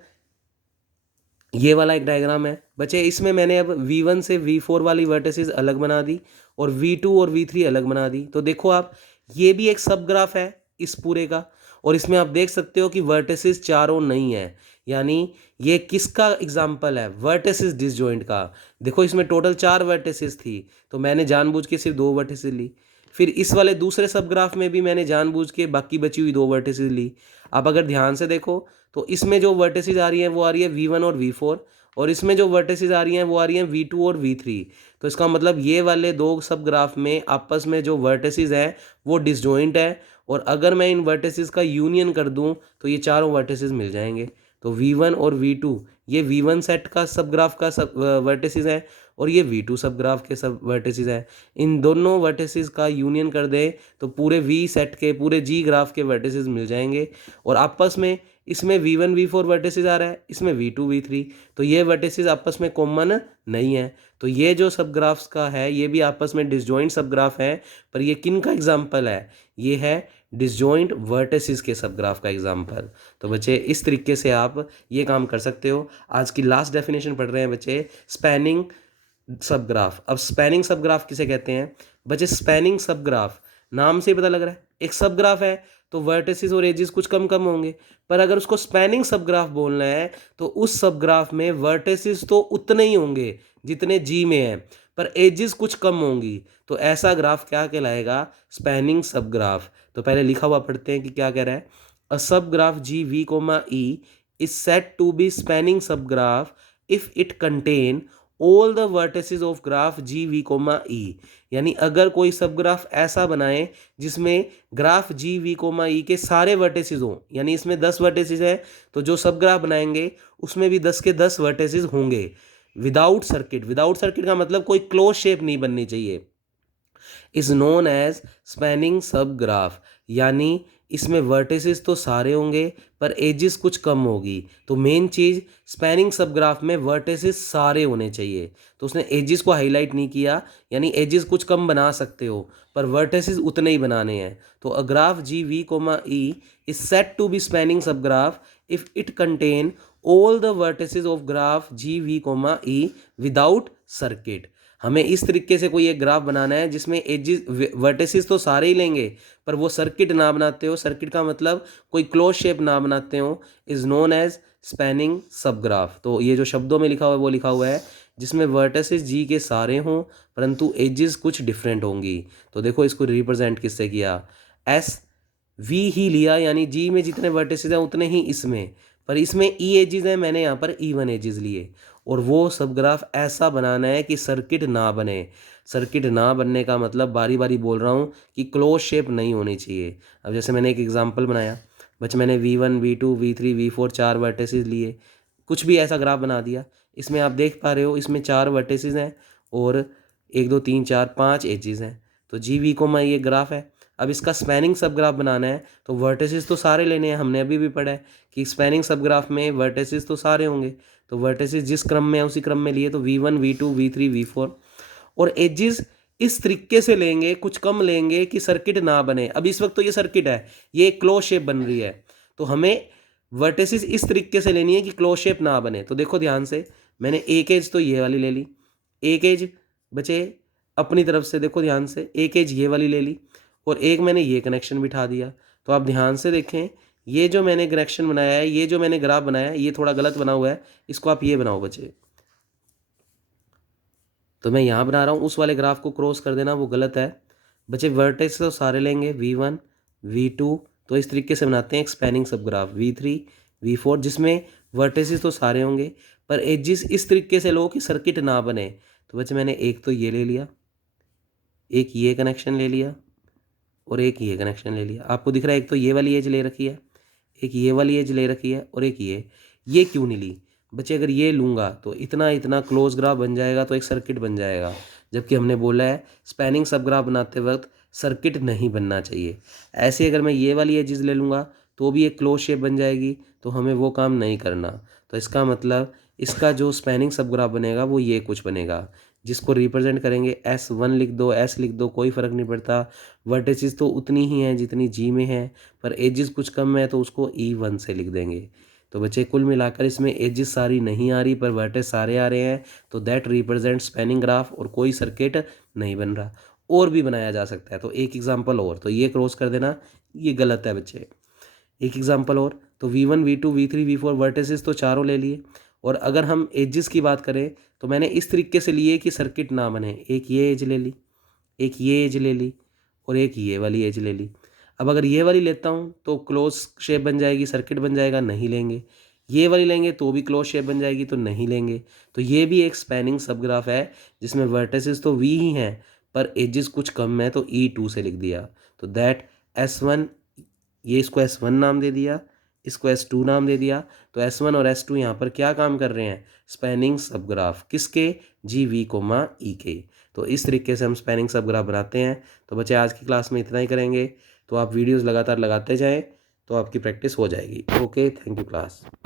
ये वाला एक डायग्राम है बच्चे, इसमें मैंने अब V1 से V4 वाली वर्टिसेस अलग बना दी और V2 और V3 अलग बना दी। तो देखो आप, ये भी एक सब ग्राफ है इस पूरे का, और इसमें आप देख सकते हो कि वर्टिसेस चारों नहीं है। यानी ये किसका एग्जाम्पल है? वर्टिसेस डिसजॉइंट का। देखो इसमें टोटल 4 वर्टिसेस थी तो मैंने जानबूझ के सिर्फ 2 वर्टिसेस ली। फिर इस वाले दूसरे सब ग्राफ में भी मैंने जानबूझ के बाकी बची हुई 2 वर्टिसेस ली। आप अगर ध्यान से देखो तो इसमें जो वर्टिसेस आ रही हैं वो आ रही है V1 और V4, और इसमें जो वर्टिसेस आ रही हैं वो आ रही हैं V2 और V3। तो इसका मतलब ये वाले 2 सब ग्राफ में आपस में जो वर्टिसेस हैं वो डिसजॉइंट है। और अगर मैं इन वर्टिसेस का यूनियन कर दूं तो ये चारों वर्टिसेस मिल जाएंगे। तो V1 और V2 ये V1 सेट का सब ग्राफ का सब वर्टिसेस है और ये V2 सब ग्राफ के सब वर्टिसेस है। इन दोनों वर्टिसेस का यूनियन कर दें तो पूरे V सेट के, पूरे G ग्राफ के वर्टिसेस मिल जाएंगे। और आपस में इसमें V1 V4 वर्टिसेस आ रहा है, इसमें V2 V3, तो ये वर्टिसेस आपस में कॉमन नहीं है। तो ये जो सब ग्राफ्स का है ये भी आपस में डिसजॉइंट सब ग्राफ है, पर ये किन का एग्जाम्पल है? ये है डिसजॉइंट वर्टिसेस के सब ग्राफ का एग्जाम्पल। तो बच्चे इस तरीके से आप ये काम कर सकते हो। आज की लास्ट डेफिनेशन पढ़ रहे हैं बच्चे, स्पैनिंग सब ग्राफ। अब स्पैनिंग सब ग्राफ किसे कहते हैं? बच्चे स्पैनिंग सब ग्राफ नाम से ही पता लग रहा है, एक सब ग्राफ है तो वर्टिसेस और एजेस कुछ कम कम होंगे। पर अगर उसको स्पैनिंग सब ग्राफ बोलना है तो उस सब ग्राफ में वर्टिसेस तो उतने ही होंगे जितने जी में है, पर एजेस कुछ कम होंगी। तो ऐसा ग्राफ क्या कहलाएगा? Spanning sub graph. तो पहले लिखा हुआ पढ़ते हैं कि क्या कह रहा है। A sub graph G V comma E is set to be spanning sub graph if it contain all the vertices of graph G V comma E. यानी अगर कोई सब ग्राफ ऐसा बनाए जिसमें graph G V comma E के सारे vertices हों, यानी इसमें 10 वर्टिसेस हैं तो जो सब ग्राफ बनाएंगे उसमें भी 10 के 10 वर्टिसेस होंगे विदाउट सर्किट। विदाउट सर्किट का मतलब कोई क्लोज शेप नहीं बननी चाहिए, is known as spanning sub graph. यानी इसमें वर्टिसेस तो सारे होंगे पर एजेस कुछ कम होगी। तो मेन चीज़ स्पैनिंग सब ग्राफ में वर्टिसेस सारे होने चाहिए। तो उसने एजेस को हाईलाइट नहीं किया, यानी एजेस कुछ कम बना सकते हो पर वर्टिसेस उतने ही बनाने हैं। तो a graph G V comma E is set to be spanning sub graph if it contain all the vertices of graph G V comma E without circuit. हमें इस तरीके से कोई एक ग्राफ बनाना है जिसमें एजेस वर्टिसेस तो सारे ही लेंगे पर वो सर्किट ना बनाते हो। सर्किट का मतलब कोई क्लोज शेप ना बनाते हो, is known as spanning sub graph. तो ये जो शब्दों में लिखा हुआ है वो लिखा हुआ है जिसमें वर्टिसेस जी के सारे हों परंतु एजेस कुछ डिफरेंट होंगी। तो देखो इसको रिप्रेजेंट किससे किया? एस वी ही लिया, यानी जी में जितने वर्टिसेस हैं उतने ही इसमें, पर इसमें ई एजेस हैं, मैंने यहाँ पर E1 एजेस लिए। और वो सब ग्राफ ऐसा बनाना है कि सर्किट ना बने। सर्किट ना बनने का मतलब बारी बारी बोल रहा हूँ कि क्लोज शेप नहीं होनी चाहिए। अब जैसे मैंने एक एग्जांपल बनाया बच्चे, मैंने V1 V2 V3 V4 4 vertices लिए, कुछ भी ऐसा ग्राफ बना दिया। इसमें आप देख पा रहे हो इसमें 4 वर्टिसेस हैं और 1 2 3 4 5 एजेस हैं। तो जी वी कोमा ये ग्राफ है। अब इसका स्पैनिंग सब ग्राफ बनाना है तो वर्टिसेस तो सारे लेने हैं, हमने अभी भी पढ़ा है कि स्पैनिंग सब ग्राफ में वर्टिसेस तो सारे होंगे। तो वर्टिसेस जिस क्रम में है उसी क्रम में लिए, तो V1 V2 V3 V4। और एजेस इस तरीके से लेंगे, कुछ कम लेंगे कि सर्किट ना बने। अब इस वक्त तो ये सर्किट है, ये एक क्लोज शेप बन रही है, तो हमें वर्टिसेस इस तरीके से लेनी है कि क्लोज शेप ना बने। तो देखो ध्यान से, मैंने एक एज तो ये वाली ले ली, एक एज बचे अपनी तरफ से, देखो ध्यान से, एक एज ये वाली ले ली और एक मैंने ये कनेक्शन बिठा दिया। तो आप ध्यान से देखें, ये जो मैंने कनेक्शन बनाया है, ये जो मैंने ग्राफ बनाया है, ये थोड़ा गलत बना हुआ है, इसको आप ये बनाओ बच्चे। तो मैं यहाँ बना रहा हूँ, उस वाले ग्राफ को क्रॉस कर देना, वो गलत है बच्चे। वर्टेक्स तो सारे लेंगे V1 V2, तो इस तरीके से बनाते हैं एक spanning sub graph V3 V4, जिसमें वर्टेसिस तो सारे होंगे पर एजिस इस तरीके से लो कि सर्किट ना बने। तो बच्चे मैंने एक तो ये ले लिया, एक ये कनेक्शन ले लिया और एक ये कनेक्शन ले लिया। आपको दिख रहा है एक तो ये वाली एज ले रखी है, एक ये वाली एज ले रखी है और एक ये क्यों नहीं ली बच्चे? अगर ये लूँगा तो इतना इतना क्लोज ग्राफ बन जाएगा, तो एक सर्किट बन जाएगा, जबकि हमने बोला है स्पैनिंग सब ग्राफ बनाते वक्त सर्किट नहीं बनना चाहिए। ऐसे अगर मैं ये वाली एजेस ले लूँगा तो भी एक क्लोज शेप बन जाएगी, तो हमें वो काम नहीं करना। तो इसका मतलब इसका जो स्पैनिंग सब ग्राफ बनेगा वो ये कुछ बनेगा, जिसको रिप्रेजेंट करेंगे S1 लिख दो, S लिख दो, कोई फ़र्क नहीं पड़ता। वर्टिसेस तो उतनी ही हैं जितनी जी में है, पर एजेस कुछ कम है तो उसको E1 से लिख देंगे। तो बच्चे कुल मिलाकर इसमें एजेस सारी नहीं आ रही पर वर्टेस सारे आ रहे हैं, तो दैट रिप्रेजेंट स्पैनिंग ग्राफ और कोई सर्किट नहीं बन रहा। और भी बनाया जा सकता है, तो एक एग्जांपल और, तो ये क्रॉस कर देना, ये गलत है बच्चे। एक एग्जांपल और, तो V1 V2 V3 V4 vertices तो चारों ले लिए, और अगर हम एजेस की बात करें तो मैंने इस तरीके से लिए कि सर्किट ना बने। एक ये एज ले ली, एक ये एज ले ली और एक ये वाली एज ले ली। अब अगर ये वाली लेता हूँ तो क्लोज शेप बन जाएगी, सर्किट बन जाएगा, नहीं लेंगे। ये वाली लेंगे तो भी क्लोज शेप बन जाएगी, तो नहीं लेंगे। तो ये भी एक स्पैनिंग सब ग्राफ है जिसमें वर्टिसेस तो V ही हैं पर एजेस कुछ कम है, तो E2 से लिख दिया। तो दैट S1, ये इसको S1 नाम दे दिया, इसको S2 नाम दे दिया। तो S1 और S2 यहाँ पर क्या काम कर रहे हैं? स्पैनिंग सब ग्राफ, किसके? GV कोमा E के। तो इस तरीके से हम स्पैनिंग सब ग्राफ बनाते हैं। तो बच्चे आज की क्लास में इतना ही करेंगे, तो आप वीडियोस लगातार लगाते जाएं तो आपकी प्रैक्टिस हो जाएगी। Okay, thank you class.